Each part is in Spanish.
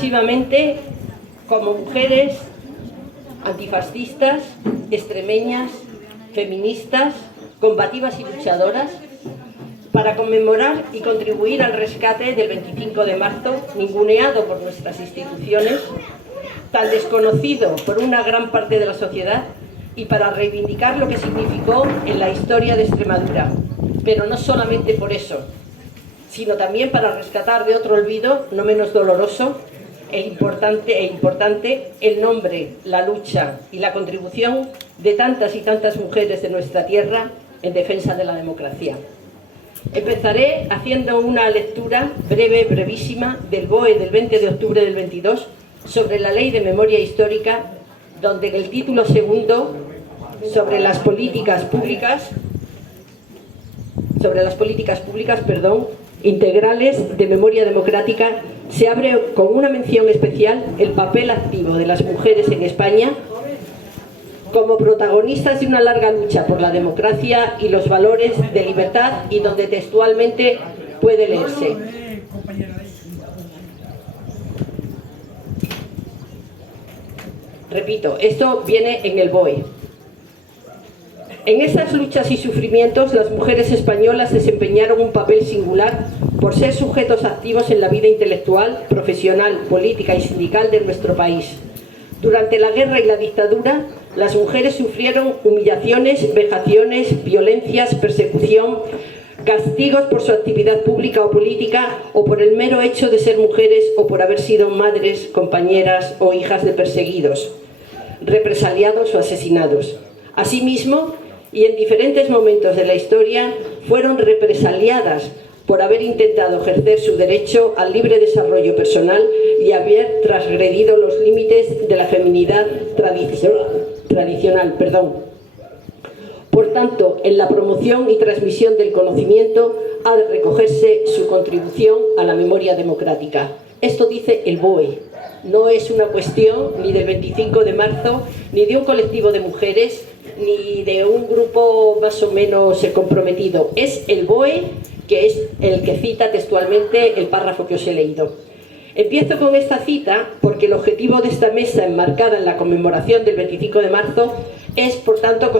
exclusivamente como mujeres antifascistas, extremeñas, feministas, combativas y luchadoras, para conmemorar y contribuir al rescate del 25 de marzo, ninguneado por nuestras instituciones, tan desconocido por una gran parte de la sociedad, y para reivindicar lo que significó en la historia de Extremadura. Pero no solamente por eso, sino también para rescatar de otro olvido, no menos doloroso, importante, el nombre, la lucha y la contribución de tantas y tantas mujeres de nuestra tierra en defensa de la democracia. Empezaré haciendo una lectura breve, brevísima, del BOE del 20 de octubre del 22 sobre la Ley de Memoria Histórica, donde en el título segundo, sobre las políticas públicas, integrales de memoria democrática, se abre con una mención especial el papel activo de las mujeres en España como protagonistas de una larga lucha por la democracia y los valores de libertad, y donde textualmente puede leerse: repito, esto viene en el BOE. En esas luchas y sufrimientos, las mujeres españolas desempeñaron un papel singular por ser sujetos activos en la vida intelectual, profesional, política y sindical de nuestro país. Durante la guerra y la dictadura, las mujeres sufrieron humillaciones, vejaciones, violencias, persecución, castigos por su actividad pública o política, o por el mero hecho de ser mujeres, o por haber sido madres, compañeras o hijas de perseguidos, represaliados o asesinados. Asimismo, y en diferentes momentos de la historia, fueron represaliadas por haber intentado ejercer su derecho al libre desarrollo personal y haber transgredido los límites de la feminidad tradicional. Por tanto, en la promoción y transmisión del conocimiento ha de recogerse su contribución a la memoria democrática. Esto dice el BOE. No es una cuestión ni del 25 de marzo, ni de un colectivo de mujeres, ni de un grupo más o menos comprometido. Es el BOE, que es el que cita textualmente el párrafo que os he leído. Empiezo con esta cita porque el objetivo de esta mesa enmarcada en la conmemoración del 25 de marzo es, por tanto,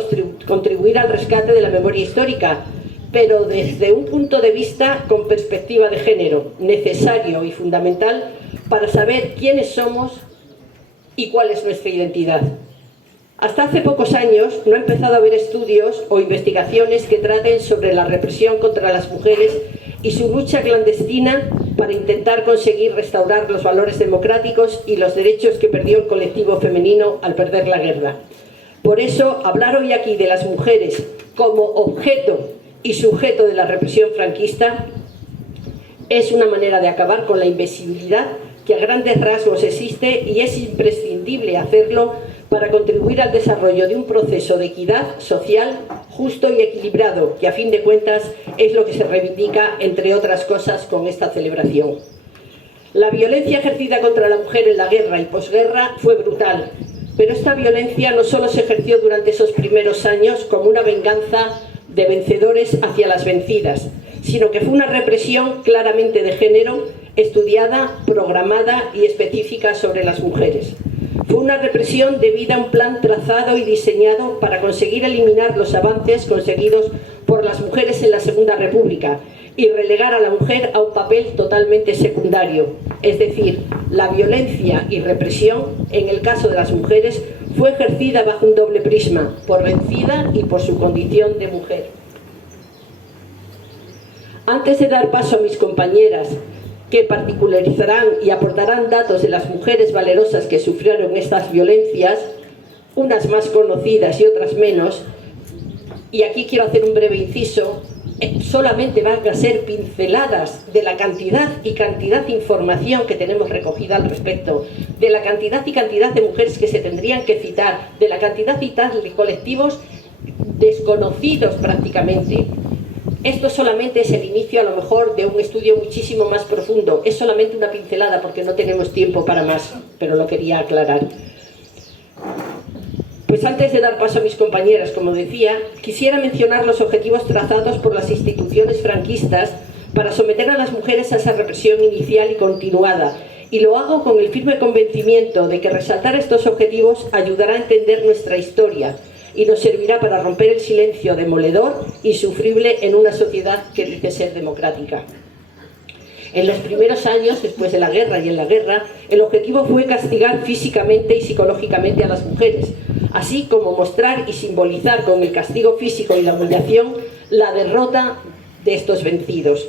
contribuir al rescate de la memoria histórica, pero desde un punto de vista con perspectiva de género, necesario y fundamental para saber quiénes somos y cuál es nuestra identidad. Hasta hace pocos años no ha empezado a haber estudios o investigaciones que traten sobre la represión contra las mujeres y su lucha clandestina para intentar conseguir restaurar los valores democráticos y los derechos que perdió el colectivo femenino al perder la guerra. Por eso, hablar hoy aquí de las mujeres como objeto y sujeto de la represión franquista es una manera de acabar con la invisibilidad que a grandes rasgos existe, y es imprescindible hacerlo para contribuir al desarrollo de un proceso de equidad social justo y equilibrado, que a fin de cuentas es lo que se reivindica, entre otras cosas, con esta celebración. La violencia ejercida contra la mujer en la guerra y posguerra fue brutal, pero esta violencia no solo se ejerció durante esos primeros años como una venganza de vencedores hacia las vencidas, sino que fue una represión claramente de género, estudiada, programada y específica sobre las mujeres. Fue una represión debida a un plan trazado y diseñado para conseguir eliminar los avances conseguidos por las mujeres en la Segunda República y relegar a la mujer a un papel totalmente secundario. Es decir, la violencia y represión, en el caso de las mujeres, fue ejercida bajo un doble prisma, por vencida y por su condición de mujer. Antes de dar paso a mis compañeras, que particularizarán y aportarán datos de las mujeres valerosas que sufrieron estas violencias, unas más conocidas y otras menos, y aquí quiero hacer un breve inciso, solamente van a ser pinceladas de la cantidad de información que tenemos recogida al respecto, de la cantidad de mujeres que se tendrían que citar, de la cantidad de colectivos desconocidos prácticamente. Esto solamente es el inicio, a lo mejor, de un estudio muchísimo más profundo. Es solamente una pincelada porque no tenemos tiempo para más, pero lo quería aclarar. Pues antes de dar paso a mis compañeras, como decía, quisiera mencionar los objetivos trazados por las instituciones franquistas para someter a las mujeres a esa represión inicial y continuada, Y lo hago con el firme convencimiento de que resaltar estos objetivos ayudará a entender nuestra historia y nos servirá para romper el silencio demoledor e insufrible en una sociedad que dice ser democrática. En los primeros años, después de la guerra y en la guerra, el objetivo fue castigar físicamente y psicológicamente a las mujeres, así como mostrar y simbolizar con el castigo físico y la humillación la derrota de estos vencidos.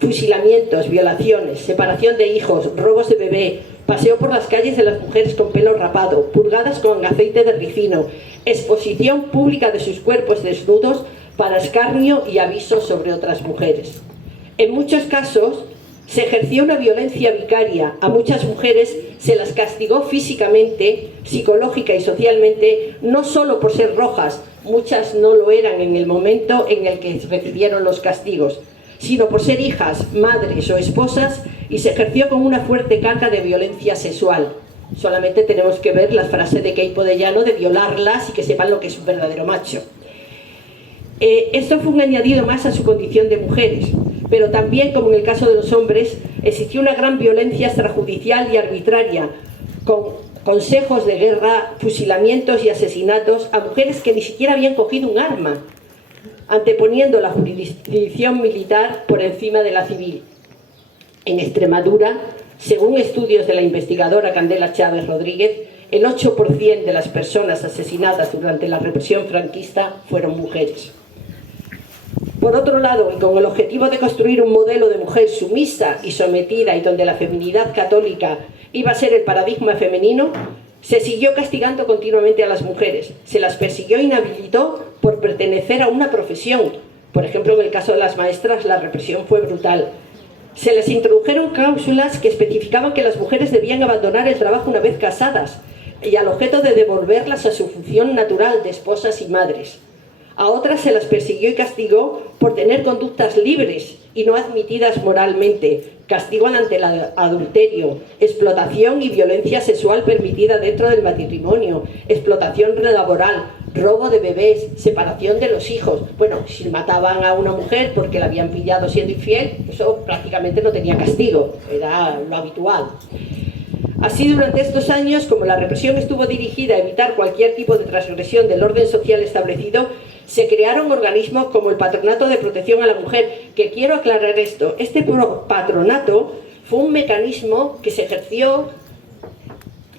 Fusilamientos, violaciones, separación de hijos, robos de bebé, paseo por las calles de las mujeres con pelo rapado, purgadas con aceite de ricino, exposición pública de sus cuerpos desnudos para escarnio y aviso sobre otras mujeres. En muchos casos se ejerció una violencia vicaria. A muchas mujeres se las castigó físicamente, psicológica y socialmente, no solo por ser rojas, muchas no lo eran en el momento en el que recibieron los castigos, sino por ser hijas, madres o esposas, y se ejerció con una fuerte carga de violencia sexual. Solamente tenemos que ver las frases de Keipo de Llano de violarlas y que sepan lo que es un verdadero macho. Esto fue un añadido más a su condición de mujeres, pero también, como en el caso de los hombres, existió una gran violencia extrajudicial y arbitraria, con consejos de guerra, fusilamientos y asesinatos a mujeres que ni siquiera habían cogido un arma, anteponiendo la jurisdicción militar por encima de la civil. En Extremadura, según estudios de la investigadora Candela Chávez Rodríguez, el 8% de las personas asesinadas durante la represión franquista fueron mujeres. Por otro lado, y con el objetivo de construir un modelo de mujer sumisa y sometida y donde la feminidad católica iba a ser el paradigma femenino, se siguió castigando continuamente a las mujeres. Se las persiguió e inhabilitó por pertenecer a una profesión. Por ejemplo, en el caso de las maestras, la represión fue brutal. Se les introdujeron cláusulas que especificaban que las mujeres debían abandonar el trabajo una vez casadas y al objeto de devolverlas a su función natural de esposas y madres. A otras se las persiguió y castigó por tener conductas libres y no admitidas moralmente, castigo ante el adulterio, explotación y violencia sexual permitida dentro del matrimonio, explotación laboral, robo de bebés, separación de los hijos. Bueno, si mataban a una mujer porque la habían pillado siendo infiel, eso prácticamente no tenía castigo, era lo habitual. Así, durante estos años, como la represión estuvo dirigida a evitar cualquier tipo de transgresión del orden social establecido, se crearon organismos como el Patronato de Protección a la Mujer, que quiero aclarar esto. Este patronato fue un mecanismo que se ejerció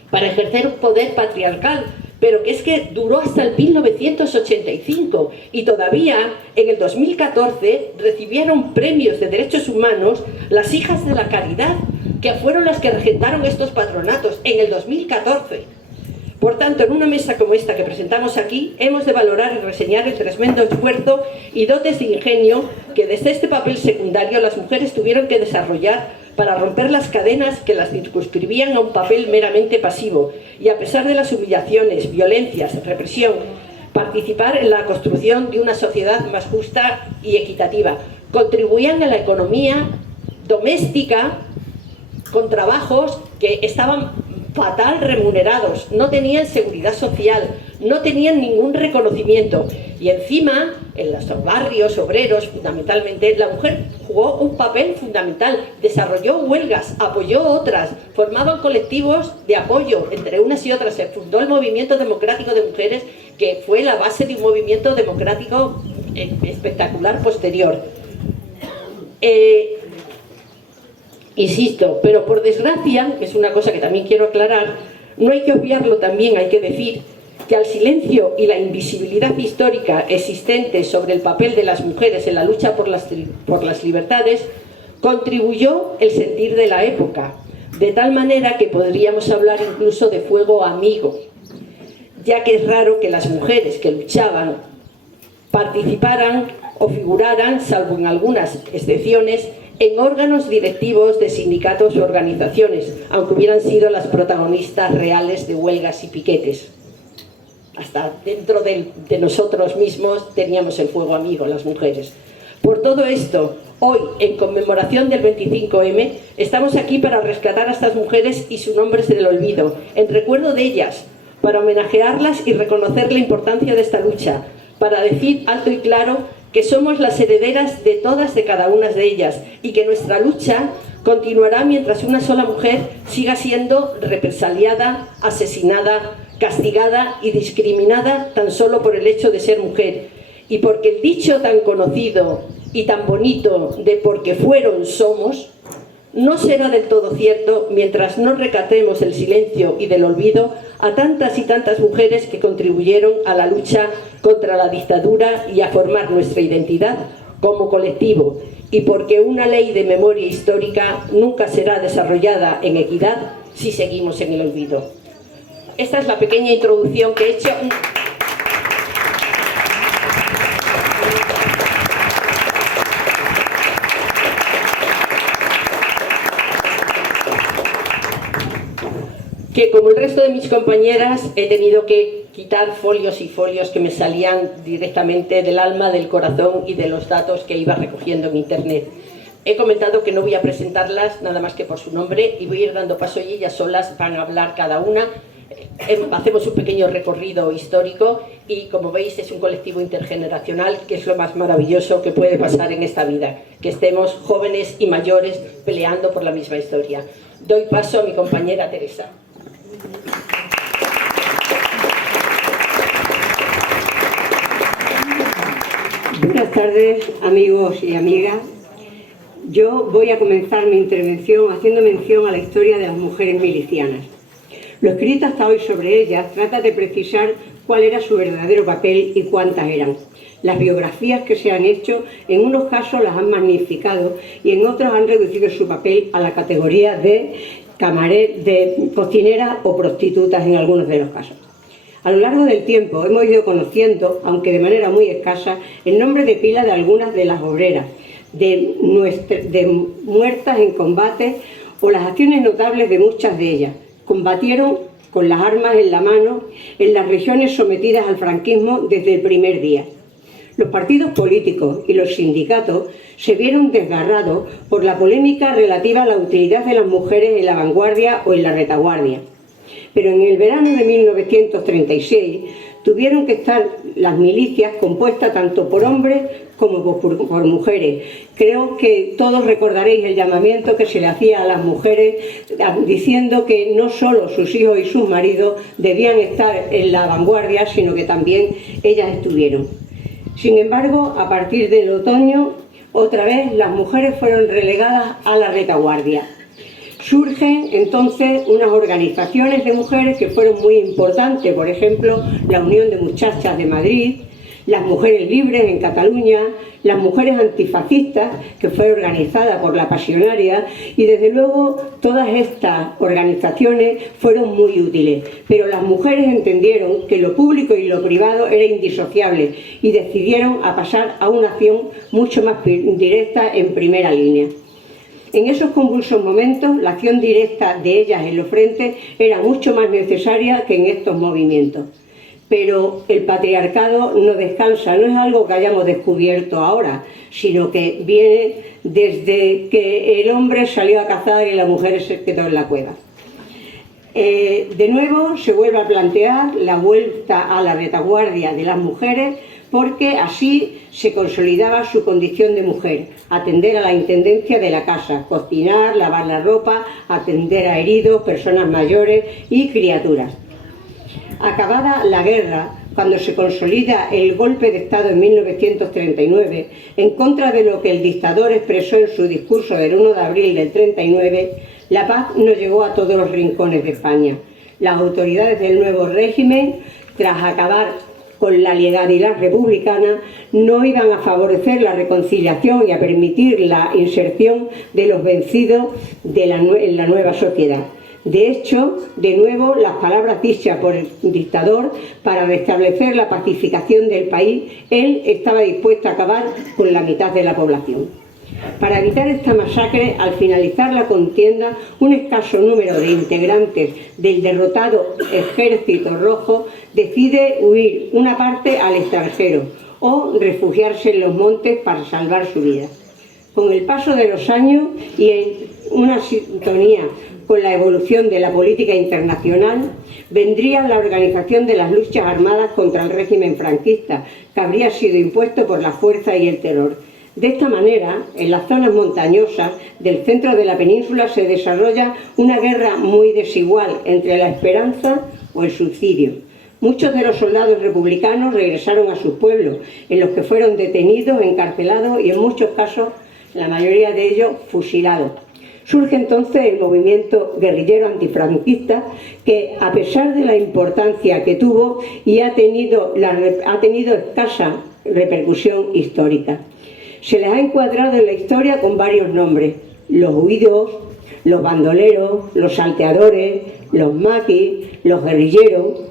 para ejercer un poder patriarcal, pero que es que duró hasta el 1985 y todavía en el 2014 recibieron premios de derechos humanos las hijas de la caridad, que fueron las que regentaron estos patronatos en el 2014. Por tanto, en una mesa como esta que presentamos aquí, hemos de valorar y reseñar el tremendo esfuerzo y dotes de ingenio que desde este papel secundario las mujeres tuvieron que desarrollar para romper las cadenas que las circunscribían a un papel meramente pasivo y, a pesar de las humillaciones, violencias, represión, participar en la construcción de una sociedad más justa y equitativa. Contribuían a la economía doméstica con trabajos que estaban fatal remunerados, no tenían seguridad social, no tenían ningún reconocimiento y encima en los barrios obreros fundamentalmente la mujer jugó un papel fundamental, desarrolló huelgas, apoyó otras, formaban colectivos de apoyo entre unas y otras, se fundó el Movimiento Democrático de Mujeres, que fue la base de un movimiento democrático espectacular posterior. Insisto, pero por desgracia, que es una cosa que también quiero aclarar, no hay que obviarlo también, hay que decir que al silencio y la invisibilidad histórica existente sobre el papel de las mujeres en la lucha por las libertades, contribuyó el sentir de la época, de tal manera que podríamos hablar incluso de fuego amigo, ya que es raro que las mujeres que luchaban participaran o figuraran, salvo en algunas excepciones, en órganos directivos de sindicatos o organizaciones, aunque hubieran sido las protagonistas reales de huelgas y piquetes. Hasta dentro de nosotros mismos teníamos el fuego amigo, las mujeres. Por todo esto, hoy, en conmemoración del 25M, estamos aquí para rescatar a estas mujeres y su nombre del olvido, en recuerdo de ellas, para homenajearlas y reconocer la importancia de esta lucha, para decir alto y claro que somos las herederas de todas, de cada una de ellas, y que nuestra lucha continuará mientras una sola mujer siga siendo represaliada, asesinada, castigada y discriminada tan solo por el hecho de ser mujer. Y porque el dicho tan conocido y tan bonito de porque fueron somos, no será del todo cierto mientras no recatemos el silencio y del olvido a tantas y tantas mujeres que contribuyeron a la lucha contra la dictadura y a formar nuestra identidad como colectivo, y porque una ley de memoria histórica nunca será desarrollada en equidad si seguimos en el olvido. Esta es la pequeña introducción que he hecho. Que como el resto de mis compañeras he tenido que quitar folios y folios que me salían directamente del alma, del corazón y de los datos que iba recogiendo en internet. He comentado que no voy a presentarlas nada más que por su nombre y voy a ir dando paso y ellas solas van a hablar cada una. Hacemos un pequeño recorrido histórico y, como veis, es un colectivo intergeneracional, que es lo más maravilloso que puede pasar en esta vida, que estemos jóvenes y mayores peleando por la misma historia. Doy paso a mi compañera Teresa. Buenas tardes, amigos y amigas. Yo voy a comenzar mi intervención haciendo mención a la historia de las mujeres milicianas. Lo escrito hasta hoy sobre ellas trata de precisar cuál era su verdadero papel y cuántas eran. Las biografías que se han hecho, en unos casos las han magnificado y en otros han reducido su papel a la categoría de cocineras o prostitutas en algunos de los casos. A lo largo del tiempo hemos ido conociendo, aunque de manera muy escasa, el nombre de pila de algunas de las obreras, de muertas en combate o las acciones notables de muchas de ellas. Combatieron con las armas en la mano en las regiones sometidas al franquismo desde el primer día. Los partidos políticos y los sindicatos se vieron desgarrados por la polémica relativa a la utilidad de las mujeres en la vanguardia o en la retaguardia. Pero en el verano de 1936 tuvieron que estar las milicias compuestas tanto por hombres como por mujeres. Creo que todos recordaréis el llamamiento que se le hacía a las mujeres diciendo que no solo sus hijos y sus maridos debían estar en la vanguardia, sino que también ellas estuvieron. Sin embargo, a partir del otoño, otra vez las mujeres fueron relegadas a la retaguardia. Surgen entonces unas organizaciones de mujeres que fueron muy importantes, por ejemplo, la Unión de Muchachas de Madrid, las Mujeres Libres en Cataluña, las Mujeres Antifascistas, que fue organizada por la Pasionaria, y desde luego todas estas organizaciones fueron muy útiles. Pero las mujeres entendieron que lo público y lo privado era indisociable y decidieron a pasar a una acción mucho más directa en primera línea. En esos convulsos momentos, la acción directa de ellas en los frentes era mucho más necesaria que en estos movimientos. Pero el patriarcado no descansa, no es algo que hayamos descubierto ahora, sino que viene desde que el hombre salió a cazar y la mujer se quedó en la cueva. De nuevo se vuelve a plantear la vuelta a la retaguardia de las mujeres, porque así se consolidaba su condición de mujer, atender a la intendencia de la casa, cocinar, lavar la ropa, atender a heridos, personas mayores y criaturas. Acabada la guerra, cuando se consolida el golpe de Estado en 1939, en contra de lo que el dictador expresó en su discurso del 1 de abril del 39, la paz no llegó a todos los rincones de España. Las autoridades del nuevo régimen, tras acabar con la legalidad republicana, no iban a favorecer la reconciliación y a permitir la inserción de los vencidos en la nueva sociedad. De hecho, de nuevo, las palabras dichas por el dictador para restablecer la pacificación del país, él estaba dispuesto a acabar con la mitad de la población. Para evitar esta masacre, al finalizar la contienda, un escaso número de integrantes del derrotado Ejército Rojo decide huir una parte al extranjero o refugiarse en los montes para salvar su vida. Con el paso de los años y en una sintonía con la evolución de la política internacional, vendría la organización de las luchas armadas contra el régimen franquista, que habría sido impuesto por la fuerza y el terror. De esta manera, en las zonas montañosas del centro de la península se desarrolla una guerra muy desigual entre la esperanza o el suicidio. Muchos de los soldados republicanos regresaron a sus pueblos, en los que fueron detenidos, encarcelados y en muchos casos, la mayoría de ellos, fusilados. Surge entonces el movimiento guerrillero antifranquista que, a pesar de la importancia que tuvo, y ha tenido escasa repercusión histórica. Se les ha encuadrado en la historia con varios nombres: los huidos, los bandoleros, los salteadores, los maquis, los guerrilleros.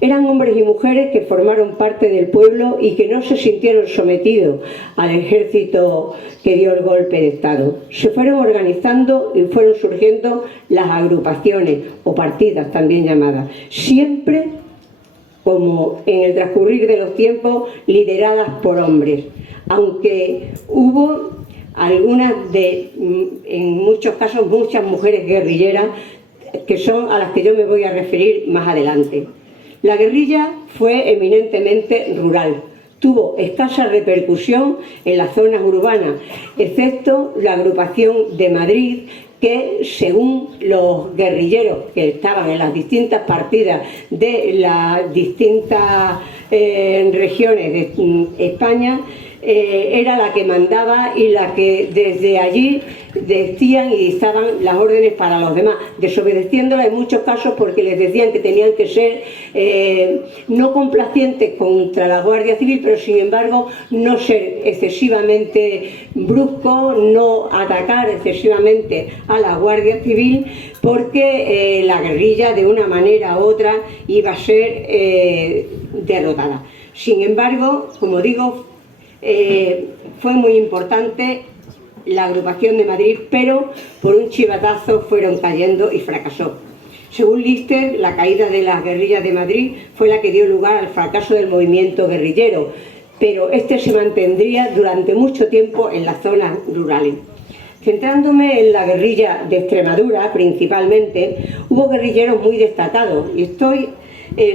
Eran hombres y mujeres que formaron parte del pueblo y que no se sintieron sometidos al ejército que dio el golpe de Estado. Se fueron organizando y fueron surgiendo las agrupaciones o partidas también llamadas, siempre, como en el transcurrir de los tiempos, lideradas por hombres, aunque hubo en muchos casos, muchas mujeres guerrilleras, que son a las que yo me voy a referir más adelante. La guerrilla fue eminentemente rural. Tuvo escasa repercusión en las zonas urbanas, excepto la agrupación de Madrid, que, según los guerrilleros que estaban en las distintas partidas de las distintas regiones de España, era la que mandaba y la que desde allí decían y dictaban las órdenes para los demás, desobedeciéndolas en muchos casos porque les decían que tenían que ser no complacientes contra la Guardia Civil, pero sin embargo no ser excesivamente bruscos, no atacar excesivamente a la Guardia Civil, porque la guerrilla de una manera u otra iba a ser derrotada. Sin embargo, como digo, fue muy importante la agrupación de Madrid, pero por un chivatazo fueron cayendo y fracasó. Según Lister, la caída de las guerrillas de Madrid fue la que dio lugar al fracaso del movimiento guerrillero, pero este se mantendría durante mucho tiempo en las zonas rurales. Centrándome en la guerrilla de Extremadura, principalmente, hubo guerrilleros muy destacados y estoy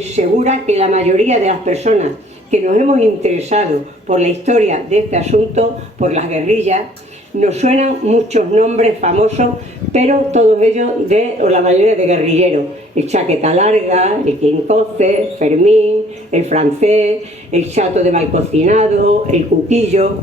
segura que la mayoría de las personas que nos hemos interesado por la historia de este asunto, por las guerrillas, nos suenan muchos nombres famosos, pero todos ellos o la mayoría de guerrilleros: el Chaqueta Larga, el Quincoce, Fermín, el Francés, el Chato de Malcocinado, el Cuquillo.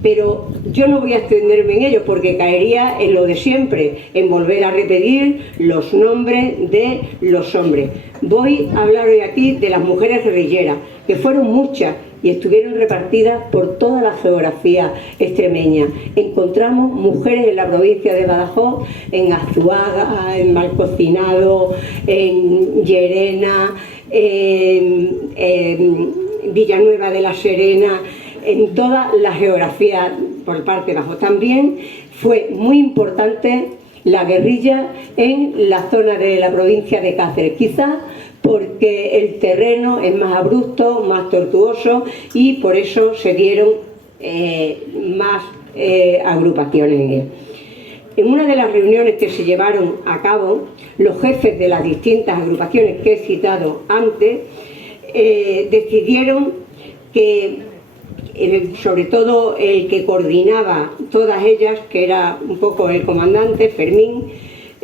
Pero yo no voy a extenderme en ello porque caería en lo de siempre, en volver a repetir los nombres de los hombres. Voy a hablar hoy aquí de las mujeres guerrilleras, que fueron muchas y estuvieron repartidas por toda la geografía extremeña. Encontramos mujeres en la provincia de Badajoz, en Azuaga, en Malcocinado, en Llerena, en Villanueva de la Serena, en toda la geografía por parte de abajo. También fue muy importante la guerrilla en la zona de la provincia de Cáceres, quizás porque el terreno es más abrupto, más tortuoso, y por eso se dieron más agrupaciones en él. En una de las reuniones que se llevaron a cabo, los jefes de las distintas agrupaciones que he citado antes decidieron que, sobre todo el que coordinaba todas ellas, que era un poco el comandante Fermín,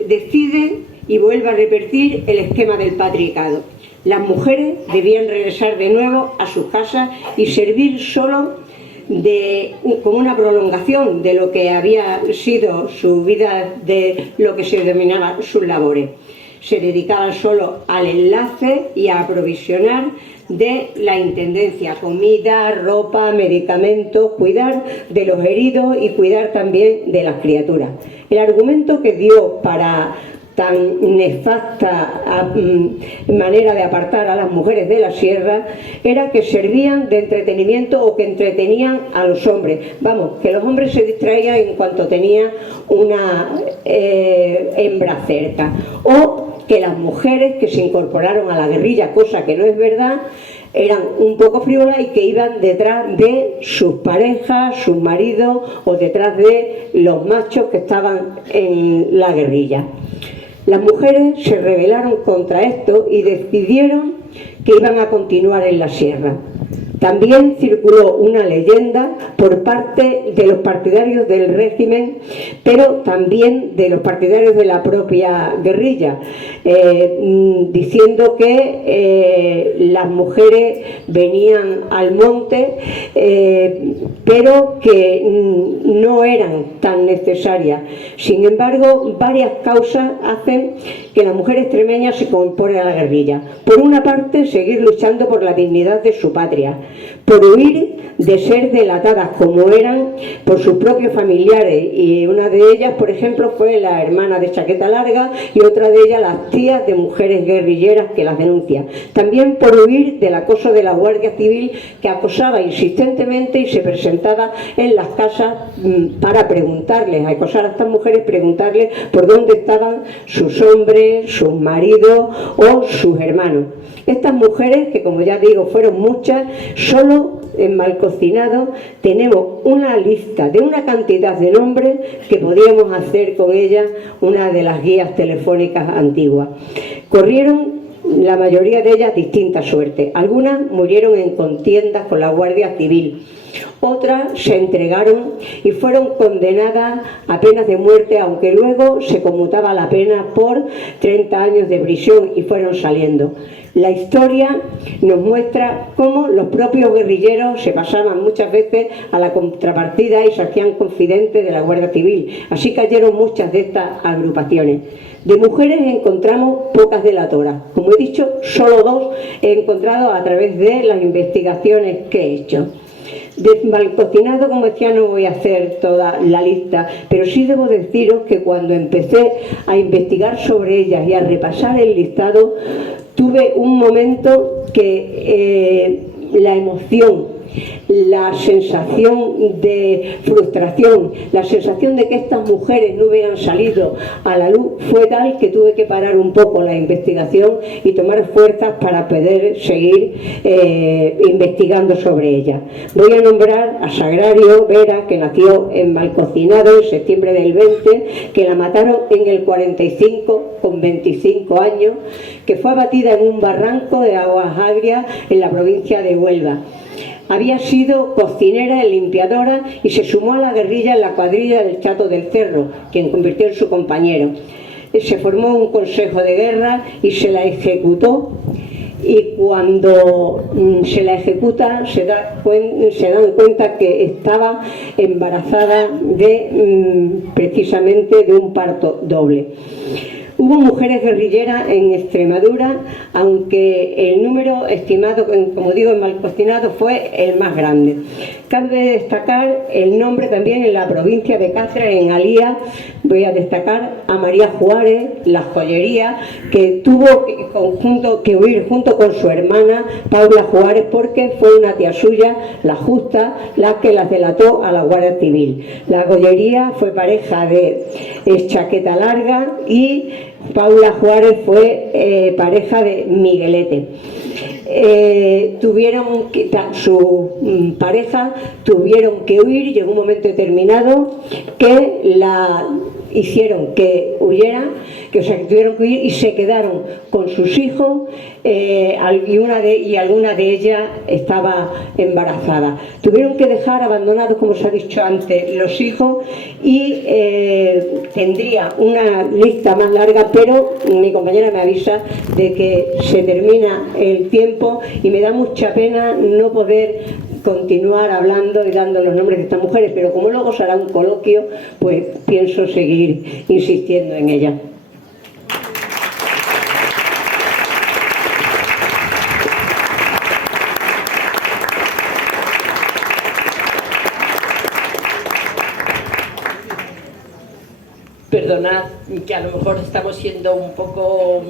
decide y vuelve a repetir el esquema del patriarcado. Las mujeres debían regresar de nuevo a sus casas y servir solo como una prolongación de lo que había sido su vida, de lo que se denominaba sus labores. Se dedicaban solo al enlace y a aprovisionar de la intendencia: comida, ropa, medicamentos, cuidar de los heridos y cuidar también de las criaturas. El argumento que dio para tan nefasta manera de apartar a las mujeres de la sierra era que servían de entretenimiento o que entretenían a los hombres. Vamos, que los hombres se distraían en cuanto tenía una hembra cerca, o que las mujeres que se incorporaron a la guerrilla, cosa que no es verdad, eran un poco frívolas y que iban detrás de sus parejas, sus maridos, o detrás de los machos que estaban en la guerrilla. Las mujeres se rebelaron contra esto y decidieron que iban a continuar en la sierra. También circuló una leyenda por parte de los partidarios del régimen, pero también de los partidarios de la propia guerrilla, diciendo que las mujeres venían al monte, pero que no eran tan necesarias. Sin embargo, varias causas hacen que la mujer extremeña se incorpore a la guerrilla. Por una parte, seguir luchando por la dignidad de su patria, por huir de ser delatadas como eran por sus propios familiares, y una de ellas, por ejemplo, fue la hermana de Chaqueta Larga, y otra de ellas las tías de mujeres guerrilleras que las denuncian. También por huir del acoso de la Guardia Civil, que acosaba insistentemente y se presentaba en las casas para preguntarles, acosar a estas mujeres, preguntarles por dónde estaban sus hombres, sus maridos o sus hermanos. Estas mujeres, que como ya digo fueron muchas, solo en Malcocinado tenemos una lista de una cantidad de nombres que podríamos hacer con ellas una de las guías telefónicas antiguas. Corrieron la mayoría de ellas distintas suertes. Algunas murieron en contiendas con la Guardia Civil. Otras se entregaron y fueron condenadas a penas de muerte, aunque luego se conmutaba la pena por 30 años de prisión y fueron saliendo. La historia nos muestra cómo los propios guerrilleros se pasaban muchas veces a la contrapartida y se hacían confidentes de la Guardia Civil. Así cayeron muchas de estas agrupaciones. De mujeres encontramos pocas delatoras. Como he dicho, solo 2 he encontrado a través de las investigaciones que he hecho. De Malcocinado, como decía, no voy a hacer toda la lista, pero sí debo deciros que cuando empecé a investigar sobre ellas y a repasar el listado, tuve un momento que la emoción, la sensación de frustración, la sensación de que estas mujeres no hubieran salido a la luz fue tal que tuve que parar un poco la investigación y tomar fuerzas para poder seguir investigando sobre ellas. Voy a nombrar a Sagrario Vera, que nació en Malcocinado en septiembre del 20, que la mataron en el 45 con 25 años, que fue abatida en un barranco de Aguas Agrias en la provincia de Huelva. Había sido cocinera y limpiadora y se sumó a la guerrilla en la cuadrilla del Chato del Cerro, quien convirtió en su compañero. Se formó un consejo de guerra y se la ejecutó, y cuando se la ejecuta se dan cuenta que estaba embarazada precisamente de un parto doble. Hubo mujeres guerrilleras en Extremadura, aunque el número estimado, como digo, en Malcocinado fue el más grande. Cabe destacar el nombre también en la provincia de Cáceres, en Alía. Voy a destacar a María Juárez, la joyería, que tuvo que huir junto con su hermana Paula Juárez, porque fue una tía suya, la Justa, la que las delató a la Guardia Civil. La joyería fue pareja de Chaqueta Larga y Paula Juárez fue pareja de Miguelete. Su pareja tuvieron que huir y en un momento determinado que la hicieron que huyera, que tuvieron que huir y se quedaron con sus hijos, y alguna de ellas estaba embarazada. Tuvieron que dejar abandonados, como os ha dicho antes, los hijos, y tendría una lista más larga, pero mi compañera me avisa de que se termina el tiempo y me da mucha pena no poder continuar hablando y dando los nombres de estas mujeres, pero como luego será un coloquio, pues pienso seguir insistiendo en ella. Perdonad que a lo mejor estamos siendo un poco,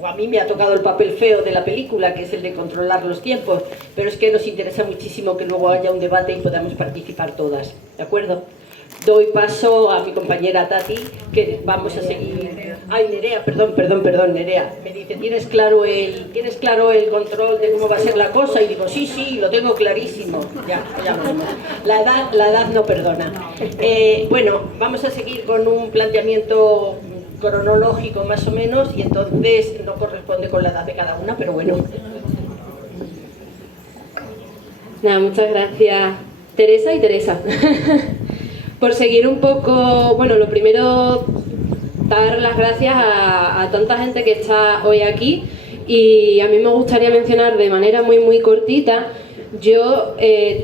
o a mí me ha tocado el papel feo de la película, que es el de controlar los tiempos, pero es que nos interesa muchísimo que luego haya un debate y podamos participar todas, ¿de acuerdo? Doy paso a mi compañera Tati, que vamos a seguir. Ay, Nerea, perdón, Nerea. Me dice, ¿tienes claro el control de cómo va a ser la cosa? Y digo, sí, lo tengo clarísimo. Ya vemos. La edad no perdona. Bueno, vamos a seguir con un planteamiento cronológico más o menos, y entonces no corresponde con la edad de cada una, pero bueno. Nada, muchas gracias Teresa y Teresa. Por seguir un poco, bueno, lo primero, dar las gracias a tanta gente que está hoy aquí, y a mí me gustaría mencionar de manera muy cortita. Yo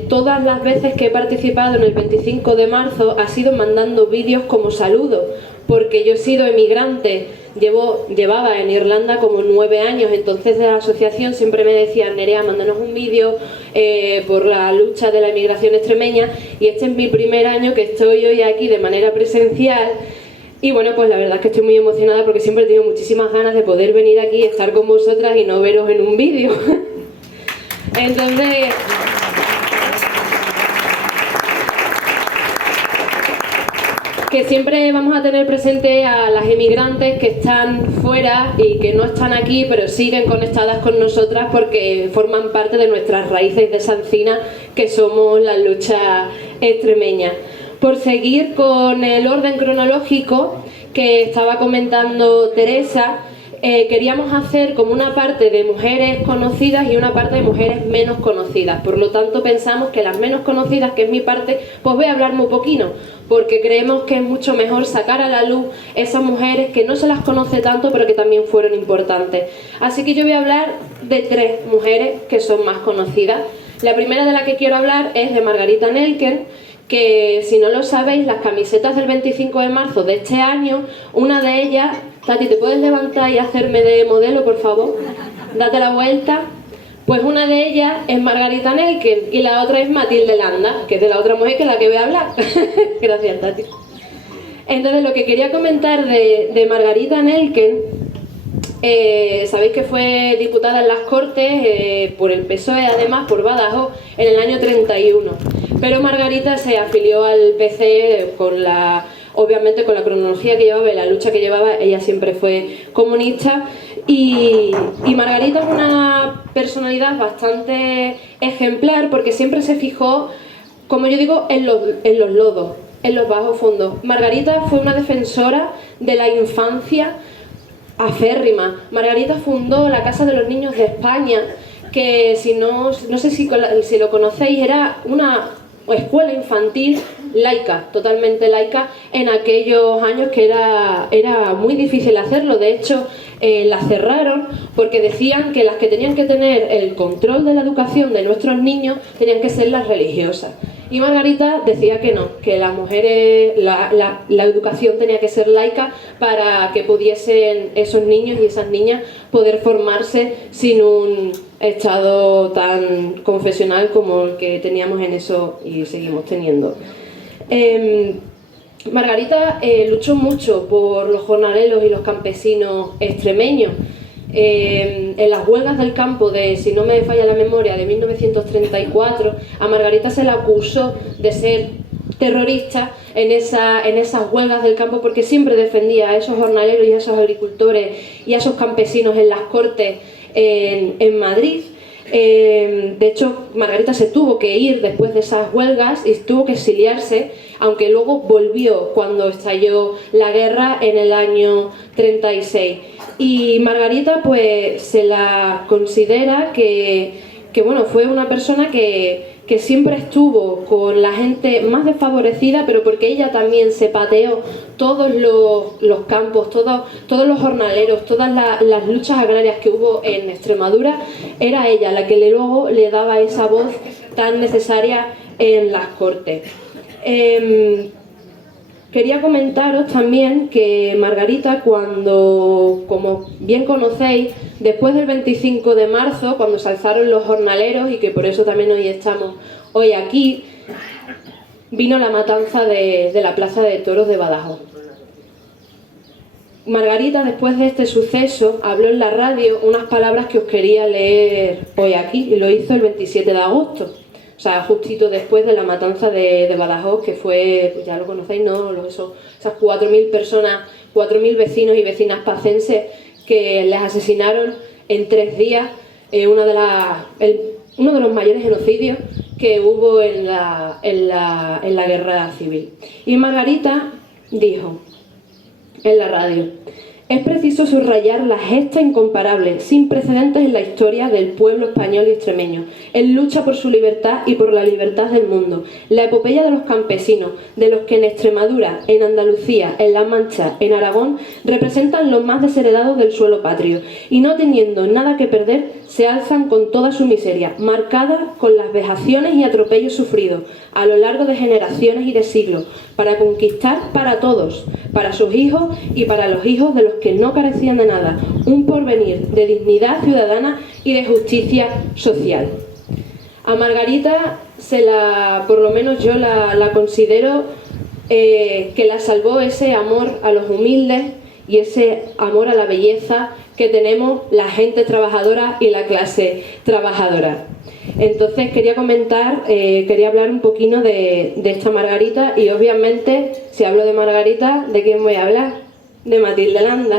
todas las veces que he participado en el 25 de marzo ha sido mandando vídeos como saludo, porque yo he sido emigrante, llevaba en Irlanda como 9 años, entonces de la asociación siempre me decían: Nerea, mándanos un vídeo por la lucha de la emigración extremeña, y este es mi primer año que estoy hoy aquí de manera presencial. Y bueno, pues la verdad es que estoy muy emocionada porque siempre he tenido muchísimas ganas de poder venir aquí, estar con vosotras y no veros en un vídeo. Entonces, que siempre vamos a tener presente a las emigrantes que están fuera y que no están aquí, pero siguen conectadas con nosotras porque forman parte de nuestras raíces de esa encina que somos la lucha extremeña. Por seguir con el orden cronológico que estaba comentando Teresa, queríamos hacer como una parte de mujeres conocidas y una parte de mujeres menos conocidas. Por lo tanto, pensamos que las menos conocidas, que es mi parte, pues voy a hablar muy poquito, porque creemos que es mucho mejor sacar a la luz esas mujeres que no se las conoce tanto, pero que también fueron importantes. Así que yo voy a hablar de 3 mujeres que son más conocidas. La primera de la que quiero hablar es de Margarita Nelken, que si no lo sabéis, las camisetas del 25 de marzo de este año, una de ellas... Tati, ¿te puedes levantar y hacerme de modelo, por favor? Date la vuelta. Pues una de ellas es Margarita Nelken y la otra es Matilde Landa, que es de la otra mujer que es la que voy a hablar. Gracias, Tati. Entonces, lo que quería comentar de Margarita Nelken, sabéis que fue diputada en las Cortes por el PSOE, además por Badajoz, en el año 31. Pero Margarita se afilió al PC obviamente con la cronología que llevaba y la lucha que llevaba. Ella siempre fue comunista, y Margarita es una personalidad bastante ejemplar porque siempre se fijó, como yo digo, en los lodos, en los bajos fondos. Margarita fue una defensora de la infancia aférrima. Margarita fundó la Casa de los Niños de España, que no sé si lo conocéis, era una escuela infantil laica, totalmente laica, en aquellos años que era muy difícil hacerlo. De hecho, la cerraron porque decían que las que tenían que tener el control de la educación de nuestros niños tenían que ser las religiosas. Y Margarita decía que no, que las mujeres, la educación tenía que ser laica para que pudiesen esos niños y esas niñas poder formarse sin un estado tan confesional como el que teníamos en eso y seguimos teniendo. Margarita luchó mucho por los jornaleros y los campesinos extremeños. En las huelgas del campo de, si no me falla la memoria, de 1934, a Margarita se la acusó de ser terrorista en esas huelgas del campo, porque siempre defendía a esos jornaleros y a esos agricultores y a esos campesinos en las Cortes en Madrid. De hecho, Margarita se tuvo que ir después de esas huelgas y tuvo que exiliarse, aunque luego volvió cuando estalló la guerra en el año 36. Y Margarita pues se la considera que bueno, fue una persona que siempre estuvo con la gente más desfavorecida, pero porque ella también se pateó todos los campos, todos los jornaleros, todas las luchas agrarias que hubo en Extremadura. Era ella la que luego le daba esa voz tan necesaria en las Cortes. Quería comentaros también que Margarita, cuando, como bien conocéis, después del 25 de marzo, cuando se alzaron los jornaleros, y que por eso también hoy estamos hoy aquí, vino la matanza de la Plaza de Toros de Badajoz. Margarita, después de este suceso, habló en la radio unas palabras que os quería leer hoy aquí, y lo hizo el 27 de agosto. O sea, justito después de la matanza de Badajoz, que fue, pues ya lo conocéis, ¿no? Esas 4.000 personas, 4.000 vecinos y vecinas pacenses que les asesinaron en 3 días, uno de los mayores genocidios que hubo en la guerra civil. Y Margarita dijo en la radio: Es preciso subrayar la gesta incomparable, sin precedentes en la historia del pueblo español y extremeño, en lucha por su libertad y por la libertad del mundo, la epopeya de los campesinos, de los que en Extremadura, en Andalucía, en La Mancha, en Aragón, representan los más desheredados del suelo patrio, y no teniendo nada que perder, se alzan con toda su miseria, marcada con las vejaciones y atropellos sufridos a lo largo de generaciones y de siglos, para conquistar para todos, para sus hijos y para los hijos de los que no carecían de nada, un porvenir de dignidad ciudadana y de justicia social. A Margarita por lo menos yo la considero que la salvó ese amor a los humildes y ese amor a la belleza que tenemos la gente trabajadora y la clase trabajadora. Entonces quería hablar un poquito de esta Margarita, y obviamente si hablo de Margarita, ¿de quién voy a hablar? De Matilde Landa.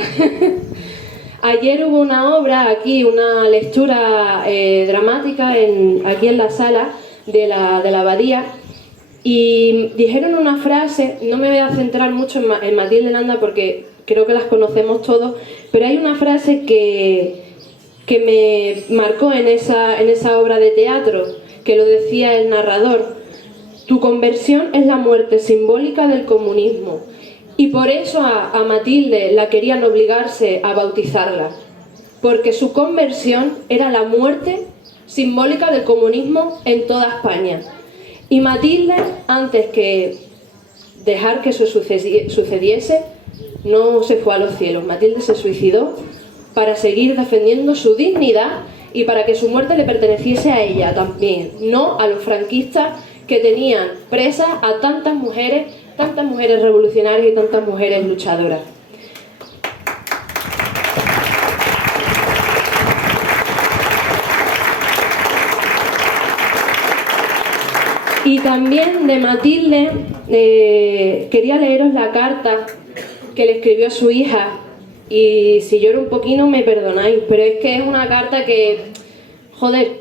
Ayer hubo una obra aquí, una lectura dramática aquí en la sala de la abadía, y dijeron una frase. No me voy a centrar mucho en Matilde Landa porque creo que las conocemos todos, pero hay una frase que me marcó en esa obra de teatro, que lo decía el narrador: tu conversión es la muerte simbólica del comunismo. Y por eso a Matilde la querían obligarse a bautizarla, porque su conversión era la muerte simbólica del comunismo en toda España. Y Matilde, antes que dejar que eso sucediese, no se fue a los cielos. Matilde se suicidó para seguir defendiendo su dignidad y para que su muerte le perteneciese a ella también, no a los franquistas que tenían presas a tantas mujeres revolucionarias y tantas mujeres luchadoras. Y también de Matilde quería leeros la carta que le escribió a su hija, y si lloro un poquito me perdonáis, pero es que es una carta que, joder,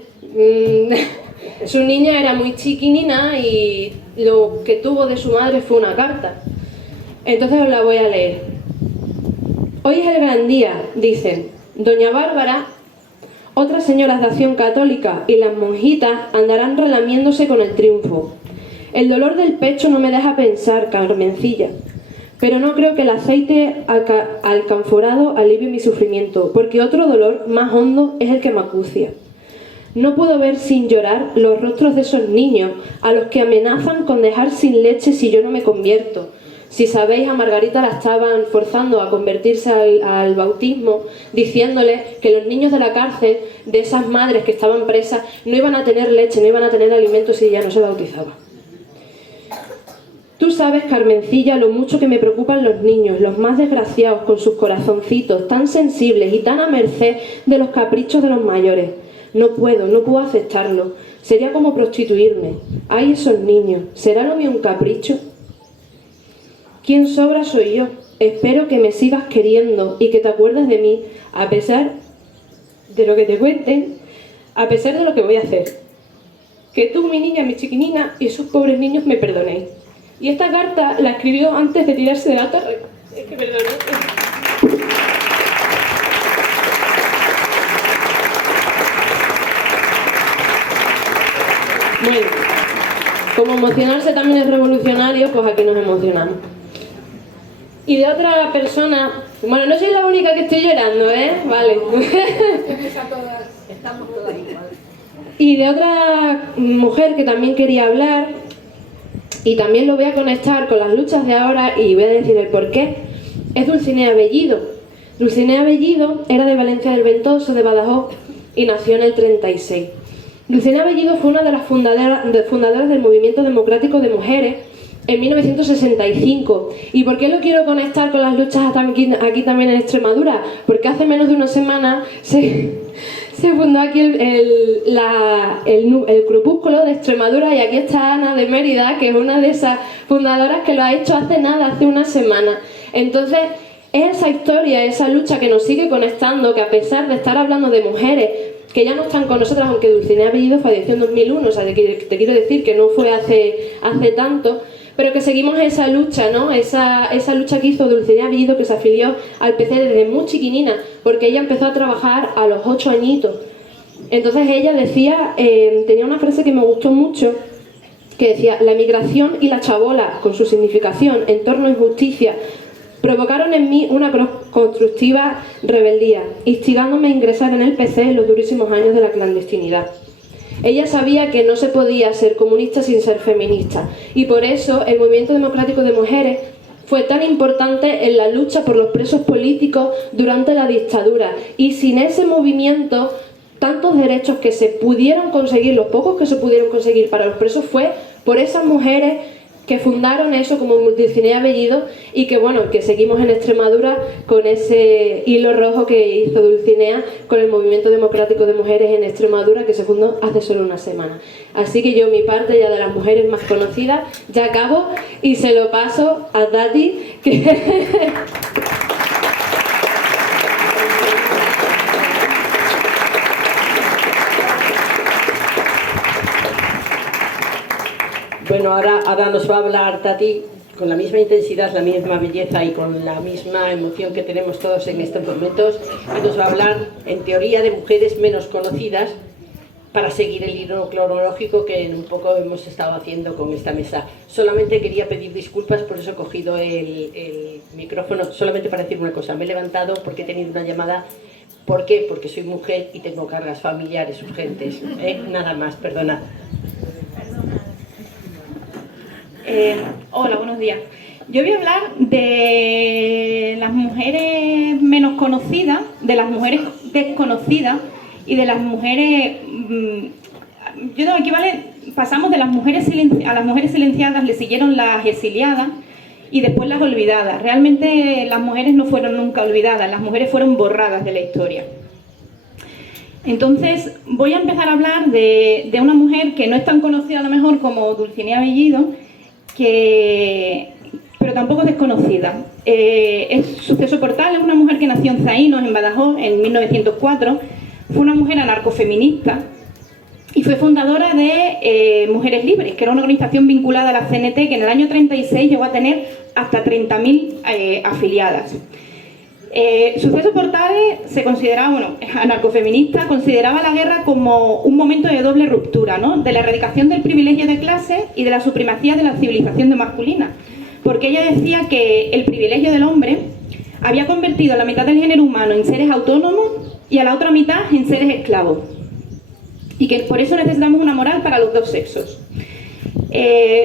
su niña era muy chiquinina y lo que tuvo de su madre fue una carta. Entonces os la voy a leer. Hoy es el gran día, dicen. Doña Bárbara, otras señoras de Acción Católica y las monjitas andarán relamiéndose con el triunfo. El dolor del pecho no me deja pensar, Carmencilla, pero no creo que el aceite alcanforado alivie mi sufrimiento, porque otro dolor más hondo es el que me acucia. No puedo ver sin llorar los rostros de esos niños a los que amenazan con dejar sin leche si yo no me convierto. Si sabéis, a Margarita la estaban forzando a convertirse al bautismo, diciéndole que los niños de la cárcel, de esas madres que estaban presas, no iban a tener leche, no iban a tener alimentos si ella no se bautizaba. Tú sabes, Carmencilla, lo mucho que me preocupan los niños, los más desgraciados, con sus corazoncitos tan sensibles y tan a merced de los caprichos de los mayores. No puedo aceptarlo. Sería como prostituirme. Ay, esos niños, ¿será lo mío un capricho? Quien sobra soy yo. Espero que me sigas queriendo y que te acuerdes de mí, a pesar de lo que te cuenten, a pesar de lo que voy a hacer. Que tú, mi niña, mi chiquinina y esos pobres niños me perdonéis. Y esta carta la escribió antes de tirarse de la torre. Es que perdonad. Bueno, como emocionarse también es revolucionario, pues aquí nos emocionamos. Y de otra persona, bueno, no soy la única que estoy llorando, ¿eh? Vale. Estamos todas igual. Y de otra mujer que también quería hablar, y también lo voy a conectar con las luchas de ahora y voy a decir el porqué, es Dulcinea Bellido. Dulcinea Bellido era de Valencia del Ventoso, de Badajoz, y nació en el 36. Dulcinea Bellido fue una de las fundadoras del Movimiento Democrático de Mujeres en 1965. ¿Y por qué lo quiero conectar con las luchas aquí también en Extremadura? Porque hace menos de una semana se fundó aquí el Crepúsculo de Extremadura, y aquí está Ana de Mérida, que es una de esas fundadoras que lo ha hecho hace una semana. Entonces, es esa historia, esa lucha que nos sigue conectando, que a pesar de estar hablando de mujeres que ya no están con nosotras, aunque Dulcinea Bellido falleció en 2001, o sea, te quiero decir que no fue hace tanto, pero que seguimos esa lucha, ¿no? Esa lucha que hizo Dulcinea Bellido, que se afilió al PC desde muy chiquinina, porque ella empezó a trabajar a los 8 añitos. Entonces ella decía, tenía una frase que me gustó mucho, que decía: la emigración y la chabola, con su significación, entorno y justicia, provocaron en mí una constructiva rebeldía, instigándome a ingresar en el PC en los durísimos años de la clandestinidad. Ella sabía que no se podía ser comunista sin ser feminista, y por eso el movimiento democrático de mujeres fue tan importante en la lucha por los presos políticos durante la dictadura, y sin ese movimiento tantos derechos que se pudieron conseguir, los pocos que se pudieron conseguir para los presos, fue por esas mujeres que fundaron eso, como Dulcinea Bellido, y que bueno, que seguimos en Extremadura con ese hilo rojo que hizo Dulcinea con el movimiento democrático de mujeres en Extremadura, que se fundó hace solo una semana. Así que yo mi parte ya de las mujeres más conocidas ya acabo y se lo paso a Tati, que Bueno, ahora nos va a hablar Tati con la misma intensidad, la misma belleza y con la misma emoción que tenemos todos en estos momentos, y nos va a hablar en teoría de mujeres menos conocidas, para seguir el hilo cronológico que un poco hemos estado haciendo con esta mesa. Solamente quería pedir disculpas, por eso he cogido el micrófono, solamente para decir una cosa: me he levantado porque he tenido una llamada. ¿Por qué? Porque soy mujer y tengo cargas familiares urgentes, nada más, perdonad. Hola, buenos días. Yo voy a hablar de las mujeres menos conocidas, de las mujeres desconocidas y de las mujeres... aquí vale, pasamos de las mujeres a las mujeres silenciadas, le siguieron las exiliadas y después las olvidadas. Realmente las mujeres no fueron nunca olvidadas, las mujeres fueron borradas de la historia. Entonces voy a empezar a hablar de una mujer que no es tan conocida a lo mejor como Dulcinea Bellido, pero tampoco es desconocida. Es Suceso Portal, es una mujer que nació en Zaínos, en Badajoz, en 1904. Fue una mujer anarcofeminista y fue fundadora de Mujeres Libres, que era una organización vinculada a la CNT, que en el año 36 llegó a tener hasta 30.000 afiliadas. Suceso Portales se consideraba, bueno, anarcofeminista, consideraba la guerra como un momento de doble ruptura, ¿no? De la erradicación del privilegio de clase y de la supremacía de la civilización masculina, porque ella decía que el privilegio del hombre había convertido a la mitad del género humano en seres autónomos y a la otra mitad en seres esclavos, y que por eso necesitamos una moral para los dos sexos.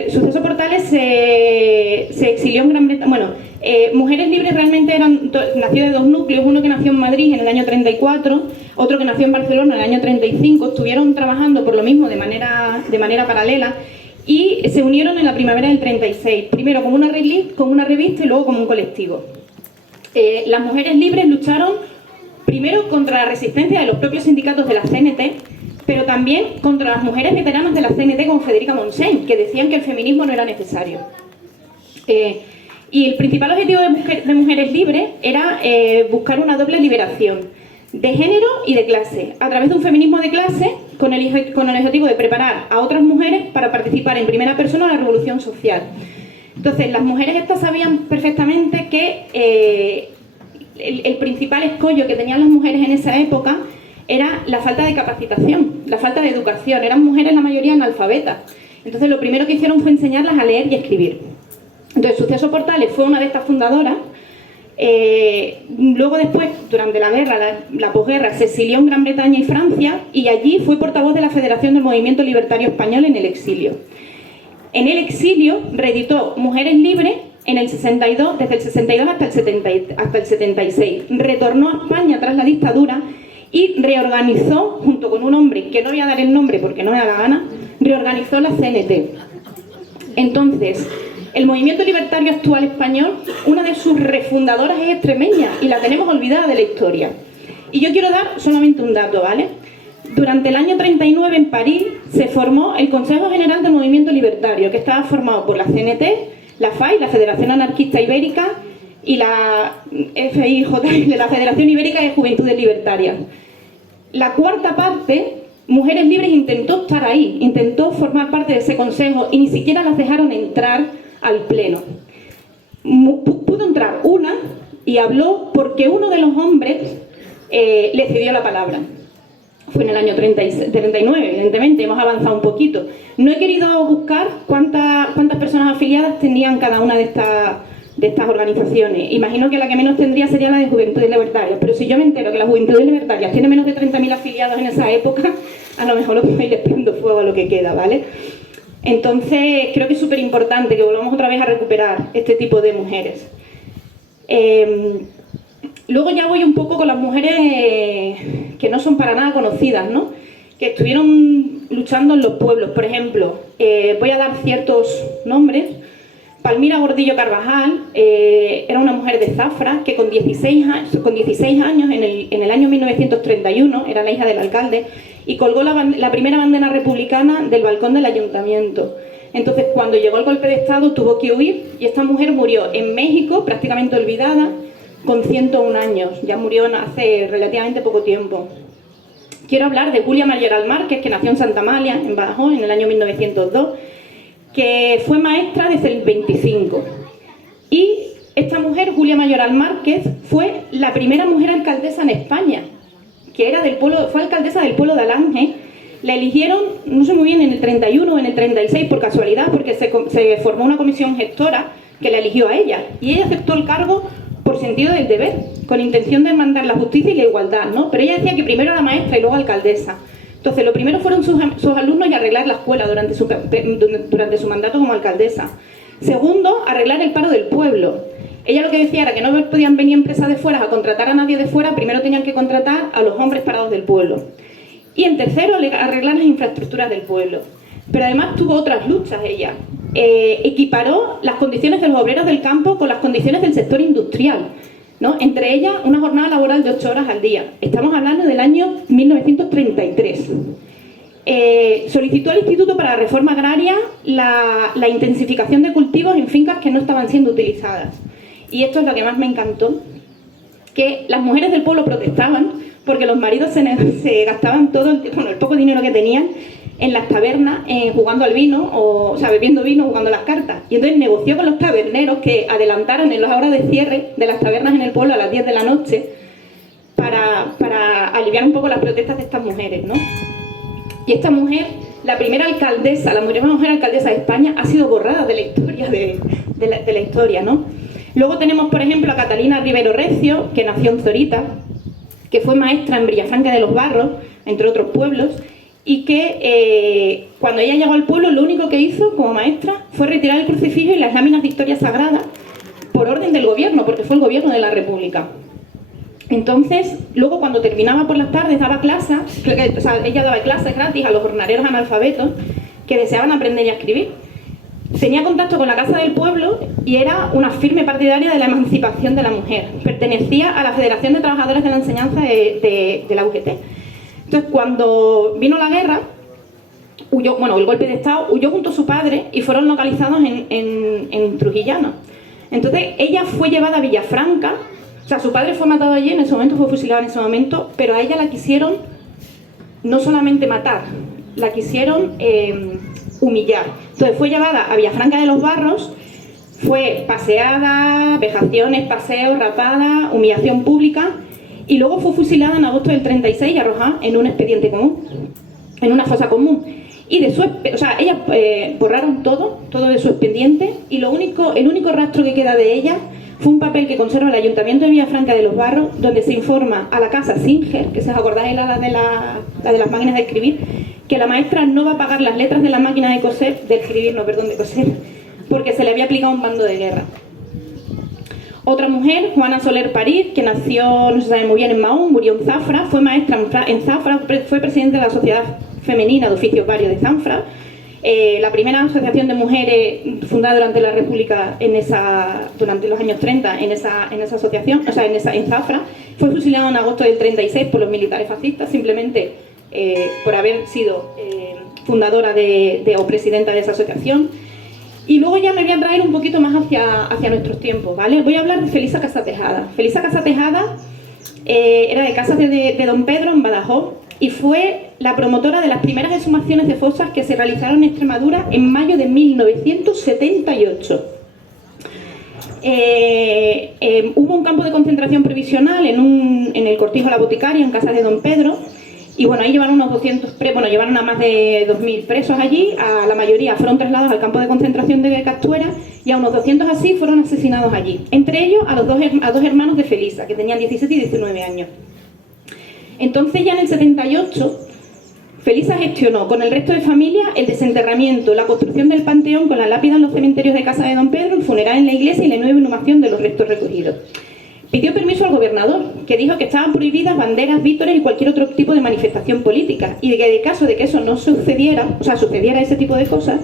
Suceso Portales se exilió en Gran Bretaña. Bueno, Mujeres Libres realmente nació de dos núcleos, uno que nació en Madrid en el año 34, otro que nació en Barcelona en el año 35, estuvieron trabajando por lo mismo de manera paralela y se unieron en la primavera del 36, primero como una revista y luego como un colectivo. Las Mujeres Libres lucharon primero contra la resistencia de los propios sindicatos de la CNT, pero también contra las mujeres veteranas de la CNT como Federica Montseny, que decían que el feminismo no era necesario. Y el principal objetivo de Mujeres Libres era buscar una doble liberación de género y de clase, a través de un feminismo de clase con el objetivo de preparar a otras mujeres para participar en primera persona en la revolución social. Entonces, las mujeres estas sabían perfectamente que el principal escollo que tenían las mujeres en esa época era la falta de capacitación, la falta de educación. Eran mujeres la mayoría analfabetas. Entonces, lo primero que hicieron fue enseñarlas a leer y a escribir. Entonces, Suceso Portales fue una de estas fundadoras. Luego después, durante la guerra, la posguerra, se exilió en Gran Bretaña y Francia, y allí fue portavoz de la Federación del Movimiento Libertario Español en el exilio. En el exilio reeditó Mujeres Libres en el 62, desde el 62 hasta el 76. Retornó a España tras la dictadura y reorganizó, junto con un hombre, que no voy a dar el nombre porque no me da la gana, reorganizó la CNT. Entonces, el movimiento libertario actual español, una de sus refundadoras es extremeña y la tenemos olvidada de la historia. Y yo quiero dar solamente un dato, ¿vale? Durante el año 39 en París se formó el Consejo General del Movimiento Libertario, que estaba formado por la CNT, la FAI, la Federación Anarquista Ibérica, y la FIJ, la Federación Ibérica de Juventudes Libertarias. La cuarta parte, Mujeres Libres, intentó estar ahí, intentó formar parte de ese consejo y ni siquiera las dejaron entrar al Pleno. Pudo entrar una y habló porque uno de los hombres le cedió la palabra. Fue en el año 39, evidentemente, hemos avanzado un poquito. No he querido buscar cuántas personas afiliadas tenían cada una de estas organizaciones. Imagino que la que menos tendría sería la de Juventudes Libertarias, pero si yo me entero que las Juventudes Libertarias tienen menos de 30.000 afiliados en esa época, a lo mejor os vais prendo fuego a lo que queda, ¿vale? Entonces, creo que es súper importante que volvamos otra vez a recuperar este tipo de mujeres. Luego ya voy un poco con las mujeres que no son para nada conocidas, ¿no? Que estuvieron luchando en los pueblos. Por ejemplo, voy a dar ciertos nombres. Palmira Gordillo Carvajal era una mujer de Zafra que con 16 años, en el año 1931, era la hija del alcalde, y colgó la primera bandera republicana del balcón del ayuntamiento. Entonces, cuando llegó el golpe de Estado, tuvo que huir y esta mujer murió en México, prácticamente olvidada, con 101 años. Ya murió hace relativamente poco tiempo. Quiero hablar de Julia Mayoral Márquez, que nació en Santa Amalia, en Badajoz, en el año 1902, que fue maestra desde el 25. Y esta mujer, Julia Mayoral Márquez, fue la primera mujer alcaldesa en España, que era fue alcaldesa del pueblo de Alange. La eligieron, no sé muy bien, en el 31 o en el 36, por casualidad, porque se formó una comisión gestora que la eligió a ella. Y ella aceptó el cargo por sentido del deber, con intención de mandar la justicia y la igualdad, ¿no? Pero ella decía que primero era maestra y luego alcaldesa. Entonces, lo primero fueron sus alumnos y arreglar la escuela durante su mandato como alcaldesa. Segundo, arreglar el paro del pueblo. Ella lo que decía era que no podían venir empresas de fuera a contratar a nadie de fuera, primero tenían que contratar a los hombres parados del pueblo. Y en tercero, arreglar las infraestructuras del pueblo. Pero además tuvo otras luchas ella. Equiparó las condiciones de los obreros del campo con las condiciones del sector industrial, ¿no? Entre ellas, una jornada laboral de 8 horas al día. Estamos hablando del año 1933. Solicitó al Instituto para la Reforma Agraria la intensificación de cultivos en fincas que no estaban siendo utilizadas. Y esto es lo que más me encantó, que las mujeres del pueblo protestaban porque los maridos se gastaban todo el poco dinero que tenían en las tabernas, jugando al vino, o sea, bebiendo vino, jugando las cartas. Y entonces negoció con los taberneros que adelantaran en las horas de cierre de las tabernas en el pueblo a las 10 de la noche para aliviar un poco las protestas de estas mujeres, ¿no? Y esta mujer, la primera alcaldesa, la primera mujer alcaldesa de España, ha sido borrada de la historia, de la historia, ¿no? Luego tenemos, por ejemplo, a Catalina Rivero Recio, que nació en Zorita, que fue maestra en Villafranca de los Barros, entre otros pueblos, y que cuando ella llegó al pueblo, lo único que hizo como maestra fue retirar el crucifijo y las láminas de historia sagrada por orden del gobierno, porque fue el gobierno de la República. Entonces, luego cuando terminaba por las tardes, daba clases, o sea, ella daba clases gratis a los jornaleros analfabetos que deseaban aprender y a escribir. Tenía contacto con la Casa del Pueblo y era una firme partidaria de la emancipación de la mujer. Pertenecía a la Federación de Trabajadores de la Enseñanza de la UGT. Entonces, cuando vino la guerra, el golpe de Estado, huyó junto a su padre y fueron localizados en Trujillano. Entonces, ella fue llevada a Villafranca. O sea, su padre fue matado allí en ese momento, fue fusilado en ese momento, pero a ella la quisieron no solamente matar, la quisieron humillar. Entonces fue llevada a Villafranca de los Barros, fue paseada, vejaciones, paseos, rapada, humillación pública, y luego fue fusilada en agosto del 36 y arrojada en un expediente común, en una fosa común. Y de ellas borraron todo de su expediente, y el único rastro que queda de ella fue un papel que conserva el Ayuntamiento de Villafranca de los Barros, donde se informa a la casa Singer, que si os acordáis la de las máquinas de escribir, que la maestra no va a pagar las letras de la máquina de coser, de coser, porque se le había aplicado un bando de guerra. Otra mujer, Juana Soler París, que nació, no se sabe muy bien, en Mahón, murió en Zafra, fue maestra en Zafra, fue presidenta de la Sociedad Femenina de Oficios Varios de Zafra, la primera asociación de mujeres fundada durante la República durante los años 30 en esa asociación, o sea, en Zafra. Fue fusilada en agosto del 36 por los militares fascistas, simplemente por haber sido fundadora o presidenta de esa asociación. Y luego ya me voy a traer un poquito más hacia nuestros tiempos, ¿vale? Voy a hablar de Felisa Casatejada. Felisa Casatejada era de Casas de Don Pedro, en Badajoz, y fue la promotora de las primeras exhumaciones de fosas que se realizaron en Extremadura en mayo de 1978. Hubo un campo de concentración provisional en el Cortijo La Boticaria, en casa de Don Pedro, y bueno, ahí llevaron unos 200 presos, bueno, llevaron a más de 2.000 presos allí, a la mayoría fueron trasladados al campo de concentración de Castuera, y a unos 200 así fueron asesinados allí, entre ellos a dos hermanos de Felisa, que tenían 17 y 19 años. Entonces ya en el 78, Felisa gestionó con el resto de familia el desenterramiento, la construcción del panteón con la lápida en los cementerios de casa de Don Pedro, el funeral en la iglesia y la nueva inhumación de los restos recogidos. Pidió permiso al gobernador, que dijo que estaban prohibidas banderas, vítores y cualquier otro tipo de manifestación política, y de que en caso de que eso no sucediera, o sea, sucediera ese tipo de cosas,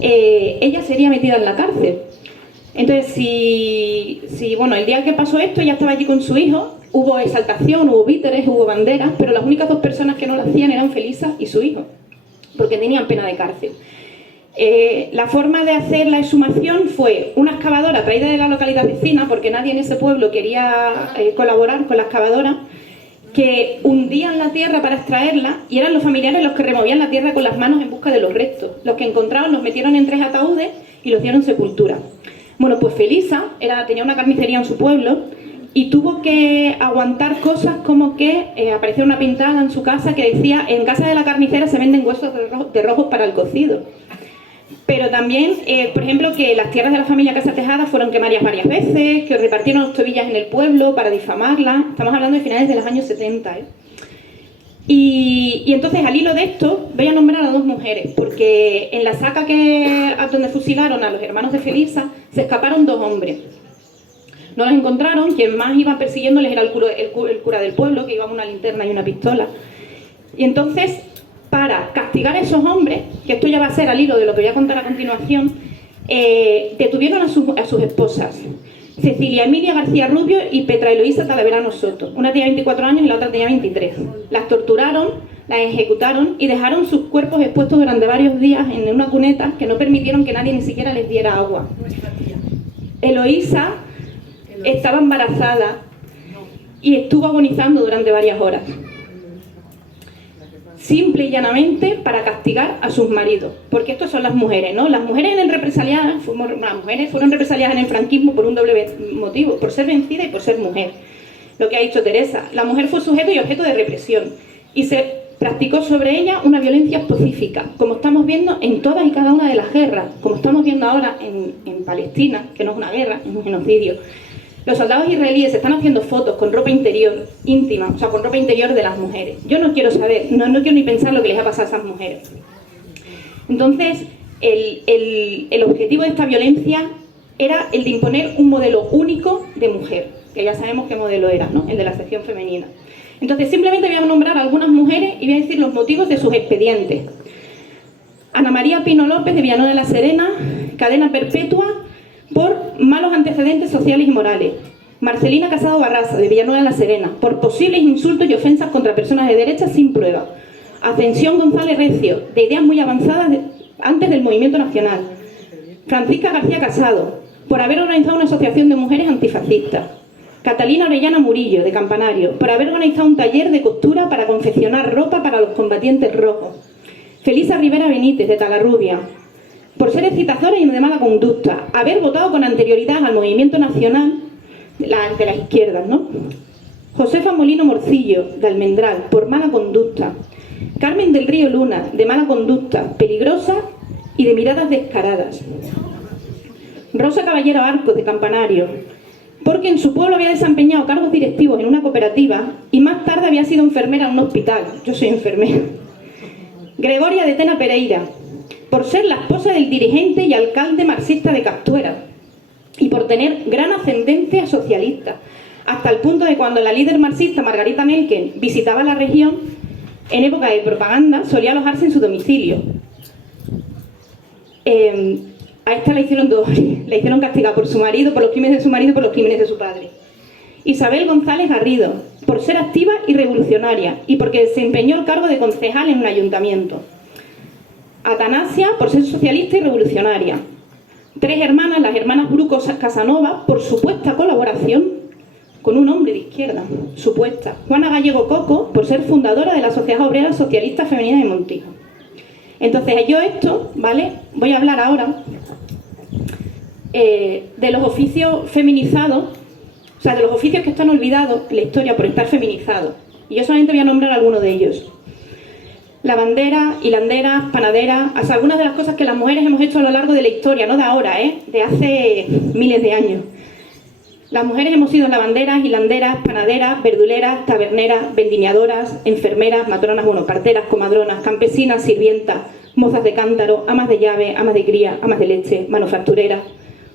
ella sería metida en la cárcel. Entonces, bueno, el día que pasó esto, ella estaba allí con su hijo, hubo exaltación, hubo vítores, hubo banderas, pero las únicas dos personas que no lo hacían eran Felisa y su hijo, porque tenían pena de cárcel. La forma de hacer la exhumación fue una excavadora traída de la localidad vecina, porque nadie en ese pueblo quería colaborar con la excavadora, que hundían la tierra para extraerla, y eran los familiares los que removían la tierra con las manos en busca de los restos. Los que encontraron los metieron en 3 ataúdes y los dieron sepultura. Bueno, pues Felisa tenía una carnicería en su pueblo y tuvo que aguantar cosas como que apareció una pintada en su casa que decía: en casa de la carnicera se venden huesos de rojos para el cocido. Pero también, por ejemplo, que las tierras de la familia Casa Tejada fueron quemadas varias veces, que repartieron los tobillas en el pueblo para difamarla. Estamos hablando de finales de los años 70. Y entonces, al hilo de esto, voy a nombrar a 2 mujeres, porque en la saca donde fusilaron a los hermanos de Felisa, se escaparon 2 hombres. No los encontraron, quien más iba persiguiéndoles era el cura del pueblo, que iba con una linterna y una pistola. Y entonces, para castigar a esos hombres, que esto ya va a ser al hilo de lo que voy a contar a continuación, detuvieron a sus esposas, Cecilia Emilia García Rubio y Petra Eloísa Talaverano Soto. Una tenía 24 años y la otra tenía 23. Las torturaron, las ejecutaron y dejaron sus cuerpos expuestos durante varios días en una cuneta que no permitieron que nadie ni siquiera les diera agua. Eloísa estaba embarazada y estuvo agonizando durante varias horas. Simple y llanamente para castigar a sus maridos, porque estos son las mujeres, ¿no? Las mujeres fueron represaliadas en el franquismo por un doble motivo: por ser vencida y por ser mujer. Lo que ha dicho Teresa, la mujer fue sujeto y objeto de represión, y se practicó sobre ella una violencia específica, como estamos viendo en todas y cada una de las guerras, como estamos viendo ahora en Palestina, que no es una guerra, es un genocidio. Los soldados israelíes están haciendo fotos con ropa interior íntima, o sea, con ropa interior de las mujeres. Yo no quiero saber, no quiero ni pensar lo que les ha pasado a esas mujeres. Entonces, el objetivo de esta violencia era el de imponer un modelo único de mujer, que ya sabemos qué modelo era, ¿no? El de la sección femenina. Entonces, simplemente voy a nombrar a algunas mujeres y voy a decir los motivos de sus expedientes. Ana María Pino López, de Villanueva de la Serena, cadena perpetua por malos antecedentes sociales y morales. Marcelina Casado Barraza, de Villanueva de la Serena, por posibles insultos y ofensas contra personas de derecha sin prueba. Ascensión González Recio, de ideas muy avanzadas antes del movimiento nacional. Francisca García Casado, por haber organizado una asociación de mujeres antifascistas. Catalina Orellana Murillo, de Campanario, por haber organizado un taller de costura para confeccionar ropa para los combatientes rojos. Felisa Rivera Benítez, de Talarrubia, por ser excitadora y de mala conducta, haber votado con anterioridad al movimiento nacional de las izquierdas, ¿no? Josefa Molino Morcillo, de Almendral, por mala conducta. Carmen del Río Luna, de mala conducta, peligrosa y de miradas descaradas. Rosa Caballero Arcos, de Campanario, porque en su pueblo había desempeñado cargos directivos en una cooperativa y más tarde había sido enfermera en un hospital. Yo soy enfermera. Gregoria de Tena Pereira, por ser la esposa del dirigente y alcalde marxista de Castuera y por tener gran ascendencia socialista, hasta el punto de cuando la líder marxista Margarita Nelken visitaba la región en época de propaganda, solía alojarse en su domicilio. A esta la hicieron castigar por su marido, por los crímenes de su marido y por los crímenes de su padre. Isabel González Garrido, por ser activa y revolucionaria y porque desempeñó el cargo de concejal en un ayuntamiento. Atanasia, por ser socialista y revolucionaria. 3 hermanas, las hermanas Bruco Casanova, por supuesta colaboración con un hombre de izquierda, supuesta, Juana Gallego Coco, por ser fundadora de la Sociedad Obrera Socialista Femenina de Montijo. Entonces yo esto, ¿vale? Voy a hablar ahora de los oficios feminizados, o sea, de los oficios que están olvidados en la historia por estar feminizados. Y yo solamente voy a nombrar algunos de ellos. Lavanderas, hilanderas, panaderas, hasta algunas de las cosas que las mujeres hemos hecho a lo largo de la historia, no de ahora, de hace miles de años. Las mujeres hemos sido lavanderas, hilanderas, panaderas, verduleras, taberneras, vendimiadoras, enfermeras, matronas, bueno, parteras, comadronas, campesinas, sirvientas, mozas de cántaro, amas de llave, amas de cría, amas de leche, manufactureras,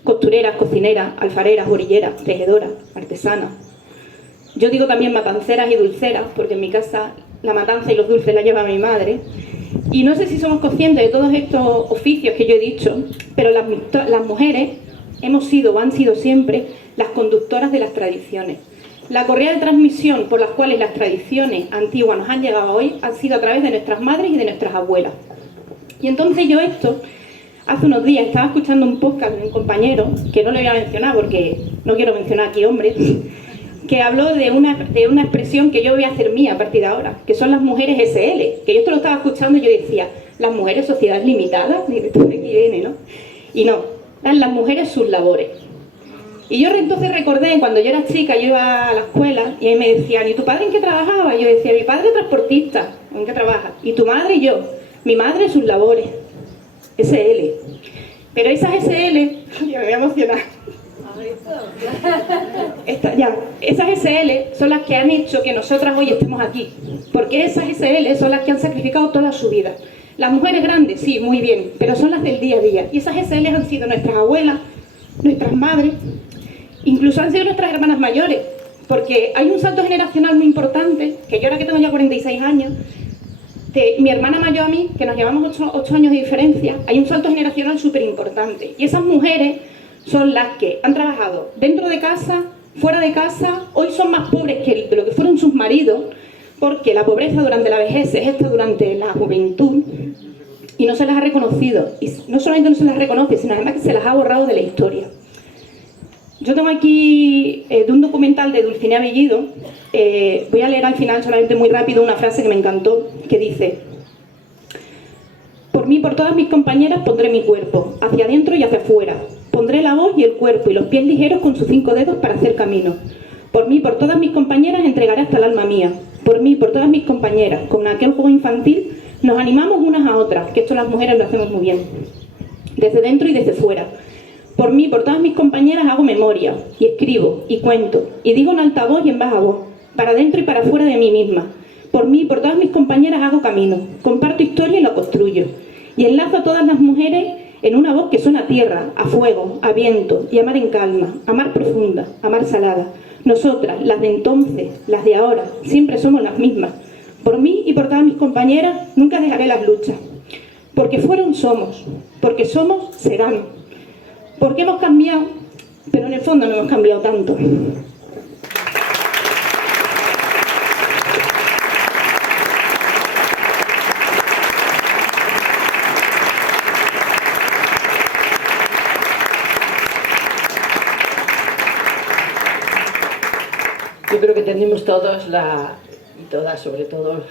costureras, cocineras, alfareras, orilleras, tejedoras, artesanas. Yo digo también matanceras y dulceras, porque en mi casa la matanza y los dulces la lleva mi madre. Y no sé si somos conscientes de todos estos oficios que yo he dicho, pero las mujeres hemos sido o han sido siempre las conductoras de las tradiciones. La correa de transmisión por las cuales las tradiciones antiguas nos han llegado hoy han sido a través de nuestras madres y de nuestras abuelas. Y entonces yo esto, hace unos días estaba escuchando un podcast de un compañero, que no le voy a mencionar porque no quiero mencionar aquí hombres, que habló de una expresión que yo voy a hacer mía a partir de ahora, que son las mujeres SL, que yo esto lo estaba escuchando y yo decía, las mujeres sociedad limitada, de aquí viene, ¿no? Y no, eran las mujeres sus labores. Y yo entonces recordé, cuando yo era chica, yo iba a la escuela y ahí me decían, ¿y tu padre en qué trabajaba? Y yo decía, mi padre es transportista, ¿en qué trabaja? ¿Y tu madre? Y yo, mi madre sus labores, SL. Pero esas SL, ya me voy a emocionar. Esas SL son las que han hecho que nosotras hoy estemos aquí, porque esas SL son las que han sacrificado toda su vida. Las mujeres grandes, sí, muy bien, pero son las del día a día. Y esas SL han sido nuestras abuelas, nuestras madres, incluso han sido nuestras hermanas mayores, porque hay un salto generacional muy importante, que yo ahora que tengo ya 46 años, de mi hermana mayor a mí, que nos llevamos 8 años de diferencia, hay un salto generacional súper importante. Y esas mujeres son las que han trabajado dentro de casa, fuera de casa, hoy son más pobres que de lo que fueron sus maridos, porque la pobreza durante la vejez es esta durante la juventud, y no se las ha reconocido. Y no solamente no se las reconoce, sino además que se las ha borrado de la historia. Yo tengo aquí de un documental de Dulcinea Bellido, voy a leer al final solamente muy rápido una frase que me encantó, que dice: por mí, por todas mis compañeras pondré mi cuerpo, hacia adentro y hacia afuera. Pondré la voz y el cuerpo y los pies ligeros con sus 5 dedos para hacer camino. Por mí, por todas mis compañeras entregaré hasta el alma mía. Por mí, por todas mis compañeras, con aquel juego infantil, nos animamos unas a otras, que esto las mujeres lo hacemos muy bien, desde dentro y desde fuera. Por mí, por todas mis compañeras hago memoria, y escribo, y cuento, y digo en alta voz y en baja voz, para dentro y para fuera de mí misma. Por mí, por todas mis compañeras hago camino, comparto historia y lo construyo, y enlazo a todas las mujeres en una voz que suena a tierra, a fuego, a viento, y a mar en calma, a mar profunda, a mar salada. Nosotras, las de entonces, las de ahora, siempre somos las mismas. Por mí y por todas mis compañeras nunca dejaré las luchas. Porque fueron, somos. Porque somos, serán. Porque hemos cambiado, pero en el fondo no hemos cambiado tanto. Yo creo que tenemos todos y todas sobre todo,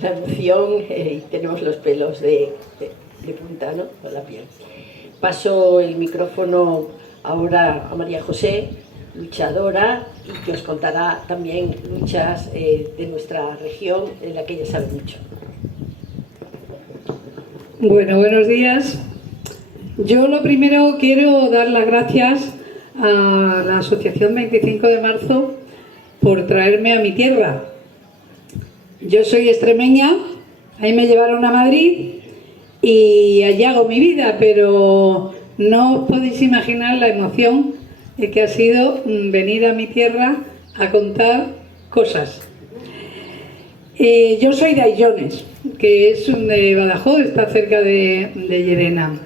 la emoción y tenemos los pelos de punta, ¿no? Con la piel. Paso el micrófono ahora a María José, luchadora, y que os contará también luchas de nuestra región, en la que ella sabe mucho. Bueno, buenos días. Yo lo primero quiero dar las gracias a la Asociación 25 de Marzo por traerme a mi tierra. Yo soy extremeña, ahí me llevaron a Madrid y allí hago mi vida, pero no os podéis imaginar la emoción que ha sido venir a mi tierra a contar cosas. Yo soy de Aillones, que es de Badajoz, está cerca de Llerena.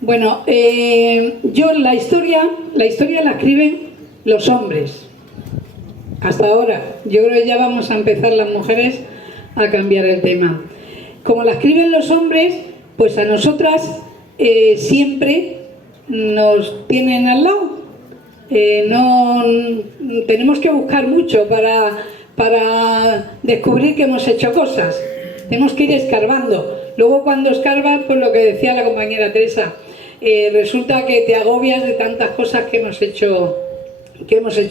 Bueno, yo la historia la escriben los hombres. Hasta ahora, yo creo que ya vamos a empezar las mujeres a cambiar el tema. Como la escriben los hombres, pues a nosotras siempre nos tienen al lado No tenemos que buscar mucho para descubrir que hemos hecho cosas. Tenemos que ir escarbando. Luego cuando escarbas, pues lo que decía la compañera Teresa, resulta que te agobias de tantas cosas que hemos hecho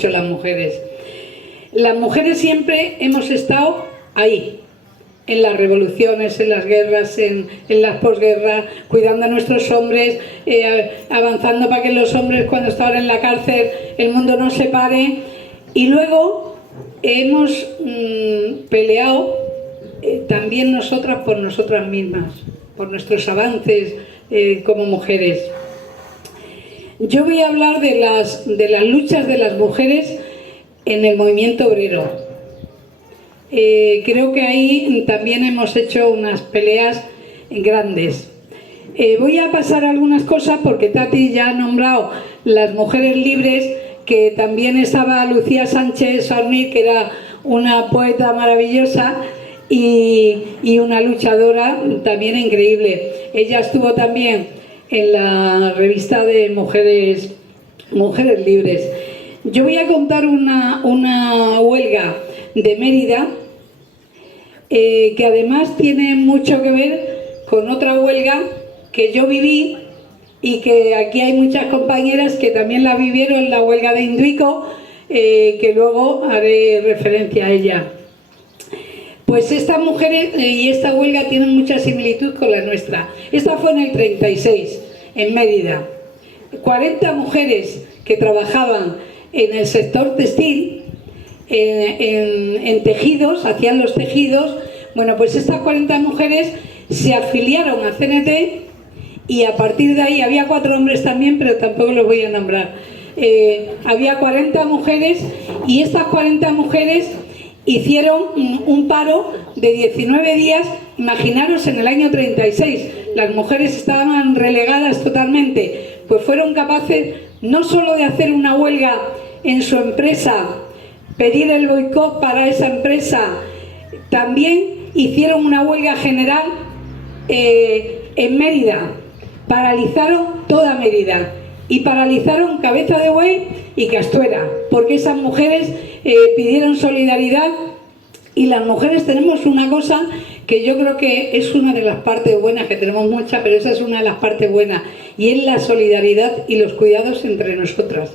las mujeres. Las mujeres siempre hemos estado ahí, en las revoluciones, en las guerras, en las posguerras, cuidando a nuestros hombres, avanzando para que los hombres cuando estaban en la cárcel el mundo no se pare. Y luego hemos peleado también nosotras por nosotras mismas, por nuestros avances como mujeres. Yo voy a hablar de las luchas de las mujeres en el movimiento obrero. Creo que ahí también hemos hecho unas peleas grandes. Voy a pasar algunas cosas porque Tati ya ha nombrado las mujeres libres, que también estaba Lucía Sánchez Sornit, que era una poeta maravillosa y una luchadora también increíble. Ella estuvo también en la revista de Mujeres Libres. Yo voy a contar una huelga de Mérida que además tiene mucho que ver con otra huelga que yo viví y que aquí hay muchas compañeras que también la vivieron, la huelga de Induico, que luego haré referencia a ella. Pues estas mujeres y esta huelga tienen mucha similitud con la nuestra. Esta fue en el 36, en Mérida. 40 mujeres que trabajaban en el sector textil, en tejidos, hacían los tejidos. Bueno, pues estas 40 mujeres se afiliaron a CNT y a partir de ahí había 4 hombres también, pero tampoco los voy a nombrar. Había 40 mujeres y estas 40 mujeres hicieron un paro de 19 días, imaginaros, en el año 36. Las mujeres estaban relegadas totalmente, pues fueron capaces no solo de hacer una huelga en su empresa, pedir el boicot para esa empresa, también hicieron una huelga general en Mérida. Paralizaron toda Mérida y paralizaron Cabeza de Buey y Castuera, porque esas mujeres pidieron solidaridad. Y las mujeres tenemos una cosa que yo creo que es una de las partes buenas, que tenemos muchas, pero esa es una de las partes buenas, y es la solidaridad y los cuidados entre nosotras.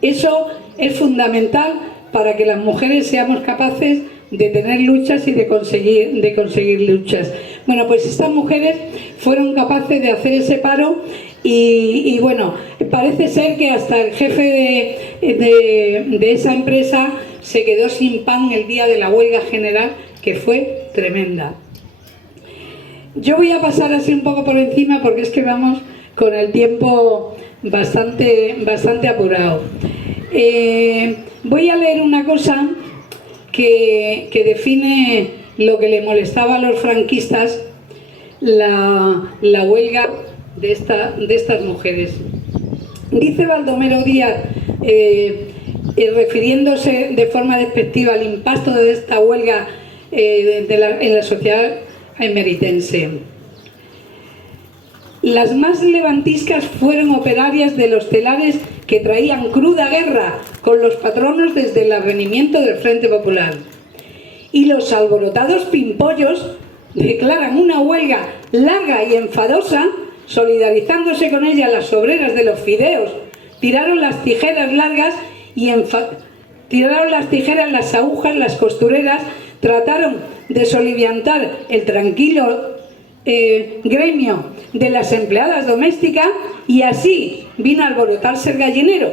Eso es fundamental para que las mujeres seamos capaces de tener luchas y de conseguir luchas. Bueno, pues estas mujeres fueron capaces de hacer ese paro y bueno, parece ser que hasta el jefe de esa empresa se quedó sin pan el día de la huelga general, que fue tremenda. Yo voy a pasar así un poco por encima porque es que vamos con el tiempo bastante apurado. Voy a leer una cosa que define lo que le molestaba a los franquistas, la huelga de estas mujeres. Dice Baldomero Díaz, refiriéndose de forma despectiva al impacto de esta huelga en la sociedad emeritense: las más levantiscas fueron operarias de los telares que traían cruda guerra con los patronos desde el advenimiento del Frente Popular. Y los alborotados pimpollos declaran una huelga larga y enfadosa, solidarizándose con ella las obreras de los fideos. Tiraron las tijeras largas tiraron las tijeras, las agujas, las costureras, trataron de soliviantar el tranquilo gremio de las empleadas domésticas, y así vino a alborotarse el gallinero,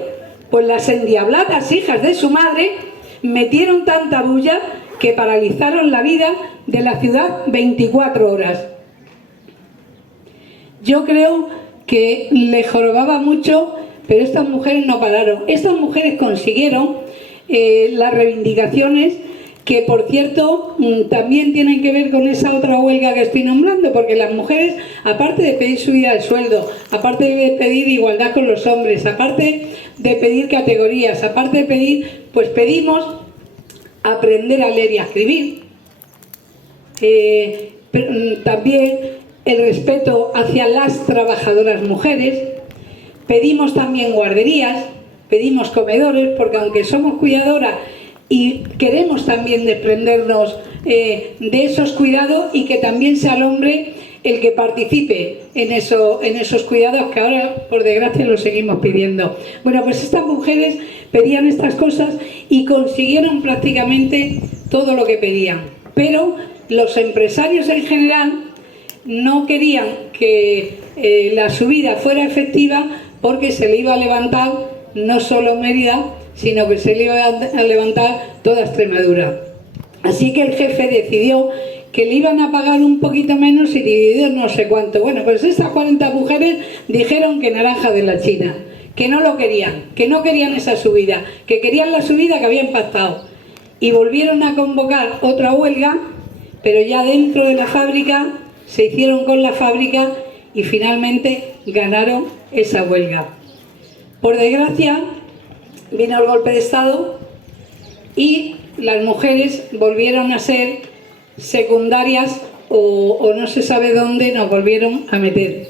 pues las endiabladas hijas de su madre metieron tanta bulla que paralizaron la vida de la ciudad 24 horas. Yo creo que le jorobaba mucho, pero estas mujeres no pararon. Estas mujeres consiguieron las reivindicaciones que, por cierto, también tienen que ver con esa otra huelga que estoy nombrando, porque las mujeres, aparte de pedir subida del sueldo, aparte de pedir igualdad con los hombres, aparte de pedir categorías, aparte de pedir, pues pedimos aprender a leer y a escribir, también el respeto hacia las trabajadoras mujeres, pedimos también guarderías, pedimos comedores, porque aunque somos cuidadoras y queremos también desprendernos de esos cuidados, y que también sea el hombre el que participe en esos cuidados, que ahora por desgracia lo seguimos pidiendo. Bueno, pues estas mujeres pedían estas cosas y consiguieron prácticamente todo lo que pedían, pero los empresarios en general no querían que la subida fuera efectiva, porque se le iba a levantar no solo Mérida, sino que se le iba a levantar toda Extremadura. Así que el jefe decidió que le iban a pagar un poquito menos y dividido no sé cuánto. Bueno, pues estas 40 mujeres dijeron que naranja de la China, que no lo querían, que no querían esa subida, que querían la subida que habían pactado. Y volvieron a convocar otra huelga, pero ya dentro de la fábrica, se hicieron con la fábrica y finalmente ganaron esa huelga. Por desgracia, vino el golpe de Estado y las mujeres volvieron a ser secundarias, o no se sabe dónde nos volvieron a meter.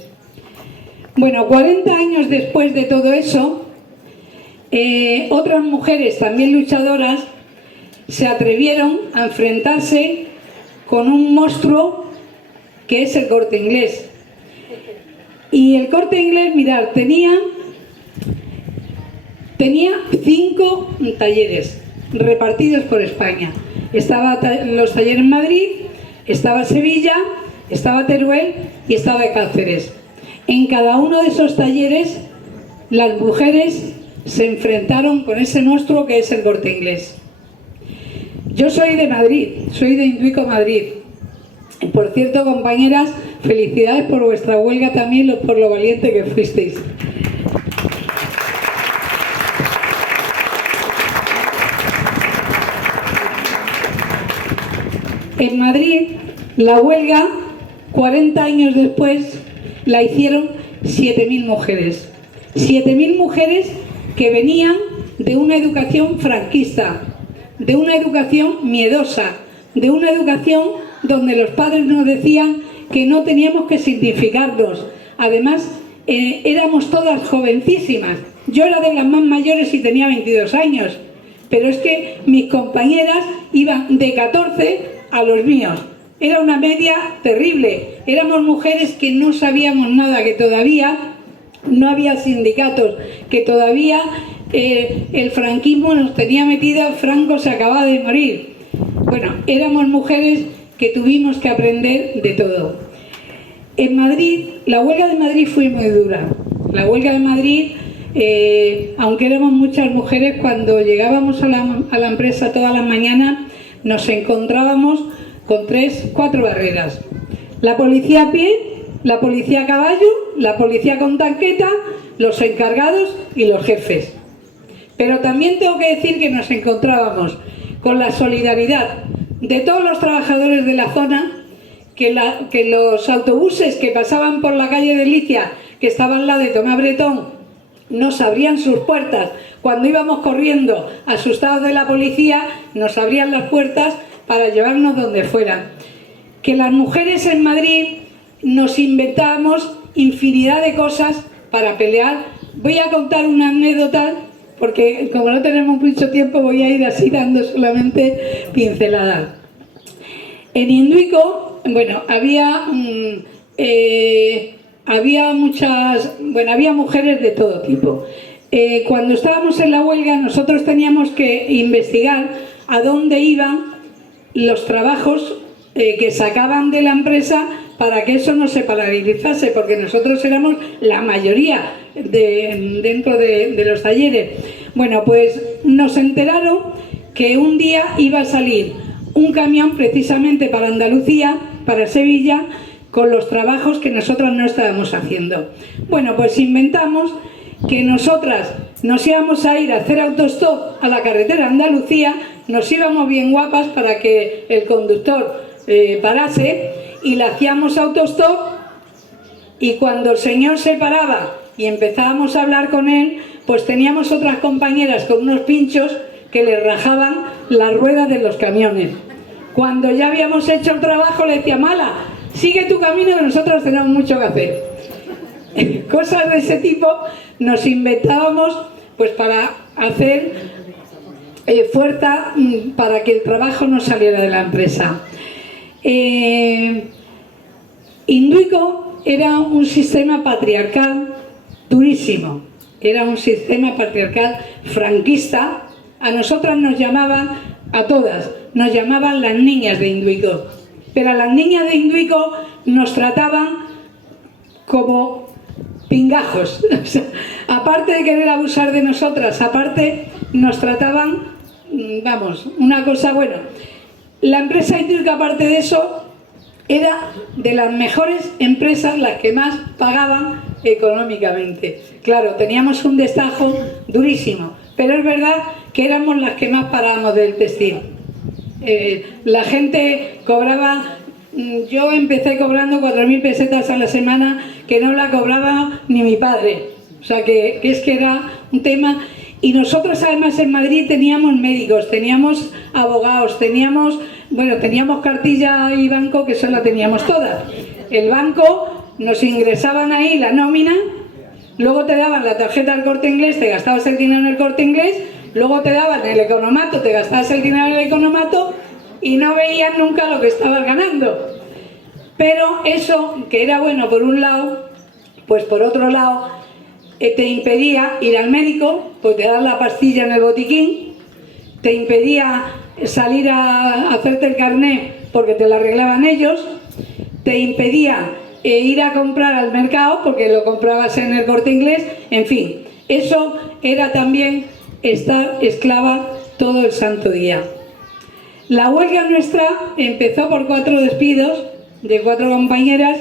Bueno, 40 años después de todo eso, otras mujeres también luchadoras se atrevieron a enfrentarse con un monstruo que es el Corte Inglés. Y el Corte Inglés, mirad, tenía 5 talleres repartidos por España. Estaba los talleres en Madrid, estaba Sevilla, estaba Teruel y estaba Cáceres. En cada uno de esos talleres las mujeres se enfrentaron con ese monstruo que es el Corte Inglés. Yo soy de Madrid, soy de Induico, Madrid. Por cierto, compañeras, felicidades por vuestra huelga también, por lo valiente que fuisteis. En Madrid, la huelga, 40 años después, la hicieron 7.000 mujeres. 7.000 mujeres que venían de una educación franquista, de una educación miedosa, de una educación donde los padres nos decían que no teníamos que significarnos. Además, éramos todas jovencísimas. Yo era de las más mayores y tenía 22 años, pero es que mis compañeras iban de 14 a los míos. Era una media terrible. Éramos mujeres que no sabíamos nada, que todavía no había sindicatos, que todavía el franquismo nos tenía metida, Franco se acababa de morir. Bueno, éramos mujeres que tuvimos que aprender de todo. En Madrid, la huelga de Madrid fue muy dura. La huelga de Madrid, aunque éramos muchas mujeres, cuando llegábamos a la empresa todas las mañanas, nos encontrábamos con 3-4 barreras. La policía a pie, la policía a caballo, la policía con tanqueta, los encargados y los jefes. Pero también tengo que decir que nos encontrábamos con la solidaridad de todos los trabajadores de la zona, que los autobuses que pasaban por la calle de Licia, que estaban al lado de Tomás Bretón, nos abrían sus puertas. Cuando íbamos corriendo asustados de la policía, nos abrían las puertas para llevarnos donde fuera. Que las mujeres en Madrid nos inventábamos infinidad de cosas para pelear. Voy a contar una anécdota, porque como no tenemos mucho tiempo voy a ir así dando solamente pinceladas. En Induico, bueno, había mujeres de todo tipo. Cuando estábamos en la huelga, nosotros teníamos que investigar a dónde iban los trabajos que sacaban de la empresa para que eso no se paralizase, porque nosotros éramos la mayoría dentro de los talleres. Bueno, pues nos enteraron que un día iba a salir un camión precisamente para Andalucía, para Sevilla, con los trabajos que nosotros no estábamos haciendo. Bueno, pues inventamos que nosotras nos íbamos a ir a hacer autostop a la carretera Andalucía, nos íbamos bien guapas para que el conductor parase, y le hacíamos autostop, y cuando el señor se paraba y empezábamos a hablar con él, pues teníamos otras compañeras con unos pinchos que le rajaban las ruedas de los camiones. Cuando ya habíamos hecho el trabajo le decía: Mala, sigue tu camino que nosotros tenemos mucho que hacer. Cosas de ese tipo nos inventábamos pues para hacer fuerza para que el trabajo no saliera de la empresa. Induico era un sistema patriarcal durísimo, era un sistema patriarcal franquista. A nosotras nos llamaban, a todas, nos llamaban las niñas de Induico, pero a las niñas de Induico nos trataban como pingajos. O sea, aparte de querer abusar de nosotras, aparte nos trataban, vamos, una cosa buena. La empresa Induico, aparte de eso, era de las mejores empresas, las que más pagaban económicamente. Claro, teníamos un destajo durísimo, pero es verdad que éramos las que más pagábamos del textil. La gente cobraba, yo empecé cobrando 4.000 pesetas a la semana, que no la cobraba ni mi padre. O sea que es que era un tema. Y nosotros además en Madrid teníamos médicos, teníamos abogados, teníamos cartilla y banco, que eso la teníamos todas. El banco, nos ingresaban ahí la nómina, luego te daban la tarjeta del Corte Inglés, te gastabas el dinero en el Corte Inglés, luego te daban el economato, te gastabas el dinero en el economato y no veías nunca lo que estabas ganando. Pero eso, que era bueno por un lado, pues por otro lado te impedía ir al médico, pues te dan la pastilla en el botiquín, te impedía salir a hacerte el carné porque te lo arreglaban ellos, te impedía ir a comprar al mercado porque lo comprabas en el Corte Inglés, en fin, eso era también estar esclava todo el santo día. La huelga nuestra empezó por 4 despidos de 4 compañeras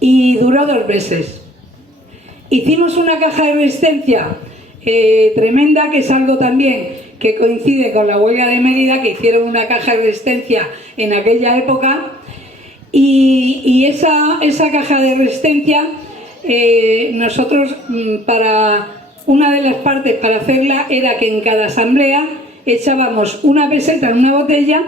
y duró 2 meses. Hicimos una caja de resistencia tremenda, que es algo también que coincide con la huelga de Mérida, que hicieron una caja de resistencia en aquella época, y esa caja de resistencia nosotros, para una de las partes para hacerla, era que en cada asamblea echábamos una peseta en una botella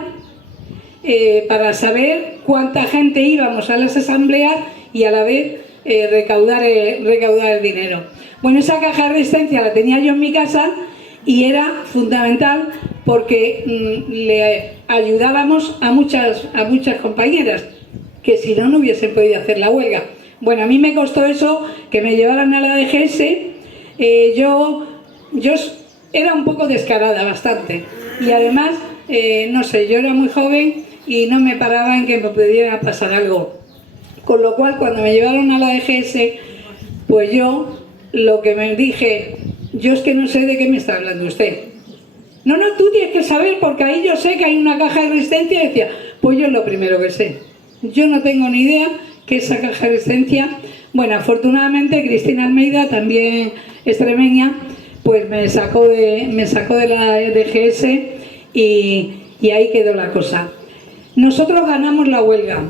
para saber cuánta gente íbamos a las asambleas y a la vez recaudar el dinero. Bueno, esa caja de resistencia la tenía yo en mi casa y era fundamental porque le ayudábamos a muchas compañeras que si no, no hubiesen podido hacer la huelga. Bueno, a mí me costó eso, que me llevaran a la DGS. Yo era un poco descarada, bastante, y además, no sé, yo era muy joven y no me paraba en que me pudiera pasar algo. Con lo cual, cuando me llevaron a la DGS, pues yo lo que me dije, yo es que no sé de qué me está hablando usted. No, tú tienes que saber, porque ahí yo sé que hay una caja de resistencia. Y decía, pues yo es lo primero que sé. Yo no tengo ni idea que esa caja de resistencia. Bueno, afortunadamente Cristina Almeida, también extremeña, pues me sacó de la DGS y ahí quedó la cosa. Nosotros ganamos la huelga.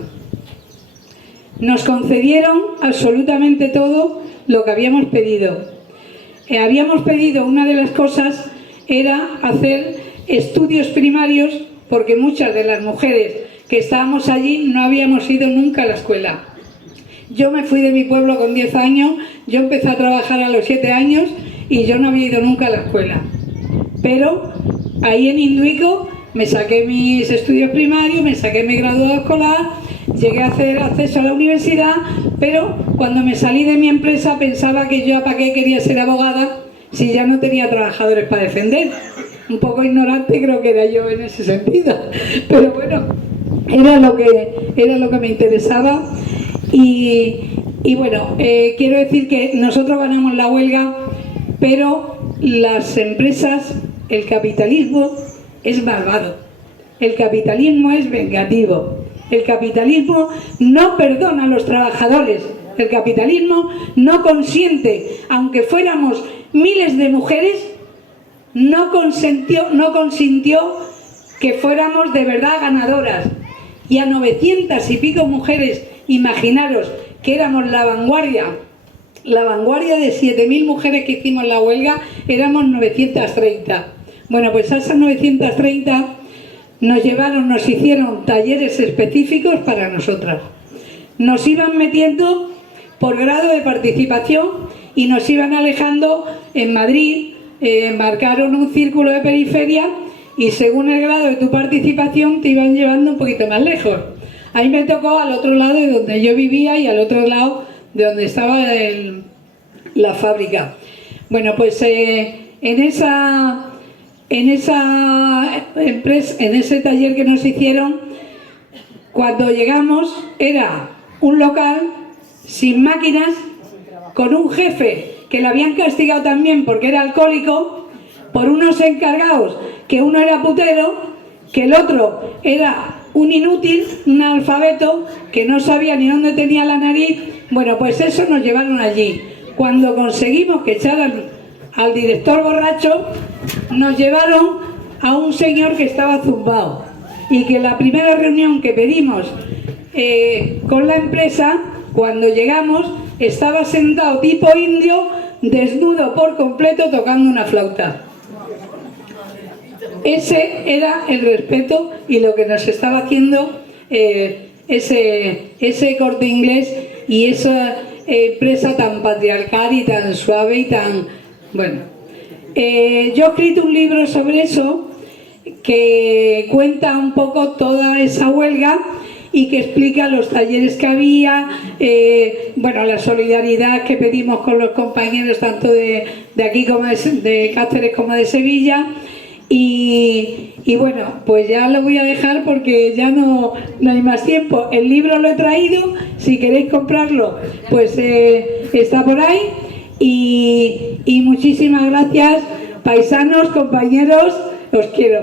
Nos concedieron absolutamente todo lo que habíamos pedido. Habíamos pedido, una de las cosas era hacer estudios primarios, porque muchas de las mujeres que estábamos allí no habíamos ido nunca a la escuela. Yo me fui de mi pueblo con 10 años, yo empecé a trabajar a los 7 años y yo no había ido nunca a la escuela. Pero ahí en Induico me saqué mis estudios primarios, me saqué mi graduado escolar, llegué a hacer acceso a la universidad, pero cuando me salí de mi empresa pensaba que yo para qué quería ser abogada si ya no tenía trabajadores para defender. Un poco ignorante creo que era yo en ese sentido, pero bueno, era lo que me interesaba. Y bueno, quiero decir que nosotros ganamos la huelga, pero las empresas, el capitalismo es malvado, el capitalismo es vengativo, el capitalismo no perdona a los trabajadores, el capitalismo no consiente, aunque fuéramos miles de mujeres, no consintió que fuéramos de verdad ganadoras. Y a 900 y pico mujeres, imaginaros que éramos la vanguardia de 7.000 mujeres que hicimos la huelga, éramos 930. Bueno, pues a esas 930 nos hicieron talleres específicos para nosotras. Nos iban metiendo por grado de participación y nos iban alejando. En Madrid marcaron un círculo de periferia y según el grado de tu participación te iban llevando un poquito más lejos. Ahí me tocó al otro lado de donde yo vivía y al otro lado de donde estaba la fábrica. Bueno, pues en ese taller que nos hicieron, cuando llegamos era un local sin máquinas, con un jefe que le habían castigado también porque era alcohólico, por unos encargados, que uno era putero, que el otro era un inútil, un analfabeto, que no sabía ni dónde tenía la nariz. Bueno, pues eso nos llevaron allí. Cuando conseguimos que echaran al director borracho, nos llevaron a un señor que estaba zumbado y que la primera reunión que pedimos con la empresa, cuando llegamos, estaba sentado tipo indio, desnudo por completo, tocando una flauta. Ese era el respeto y lo que nos estaba haciendo ese Corte Inglés y esa empresa tan patriarcal y tan suave y tan... Bueno, yo he escrito un libro sobre eso que cuenta un poco toda esa huelga y que explica los talleres que había, bueno, la solidaridad que pedimos con los compañeros tanto de aquí como de Cáceres como de Sevilla. Y bueno, pues ya lo voy a dejar porque ya no hay más tiempo. El libro lo he traído, si queréis comprarlo, pues está por ahí. Y muchísimas gracias, paisanos, compañeros, os quiero.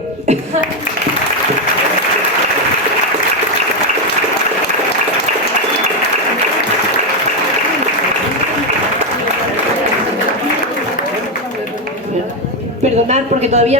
Perdonad porque todavía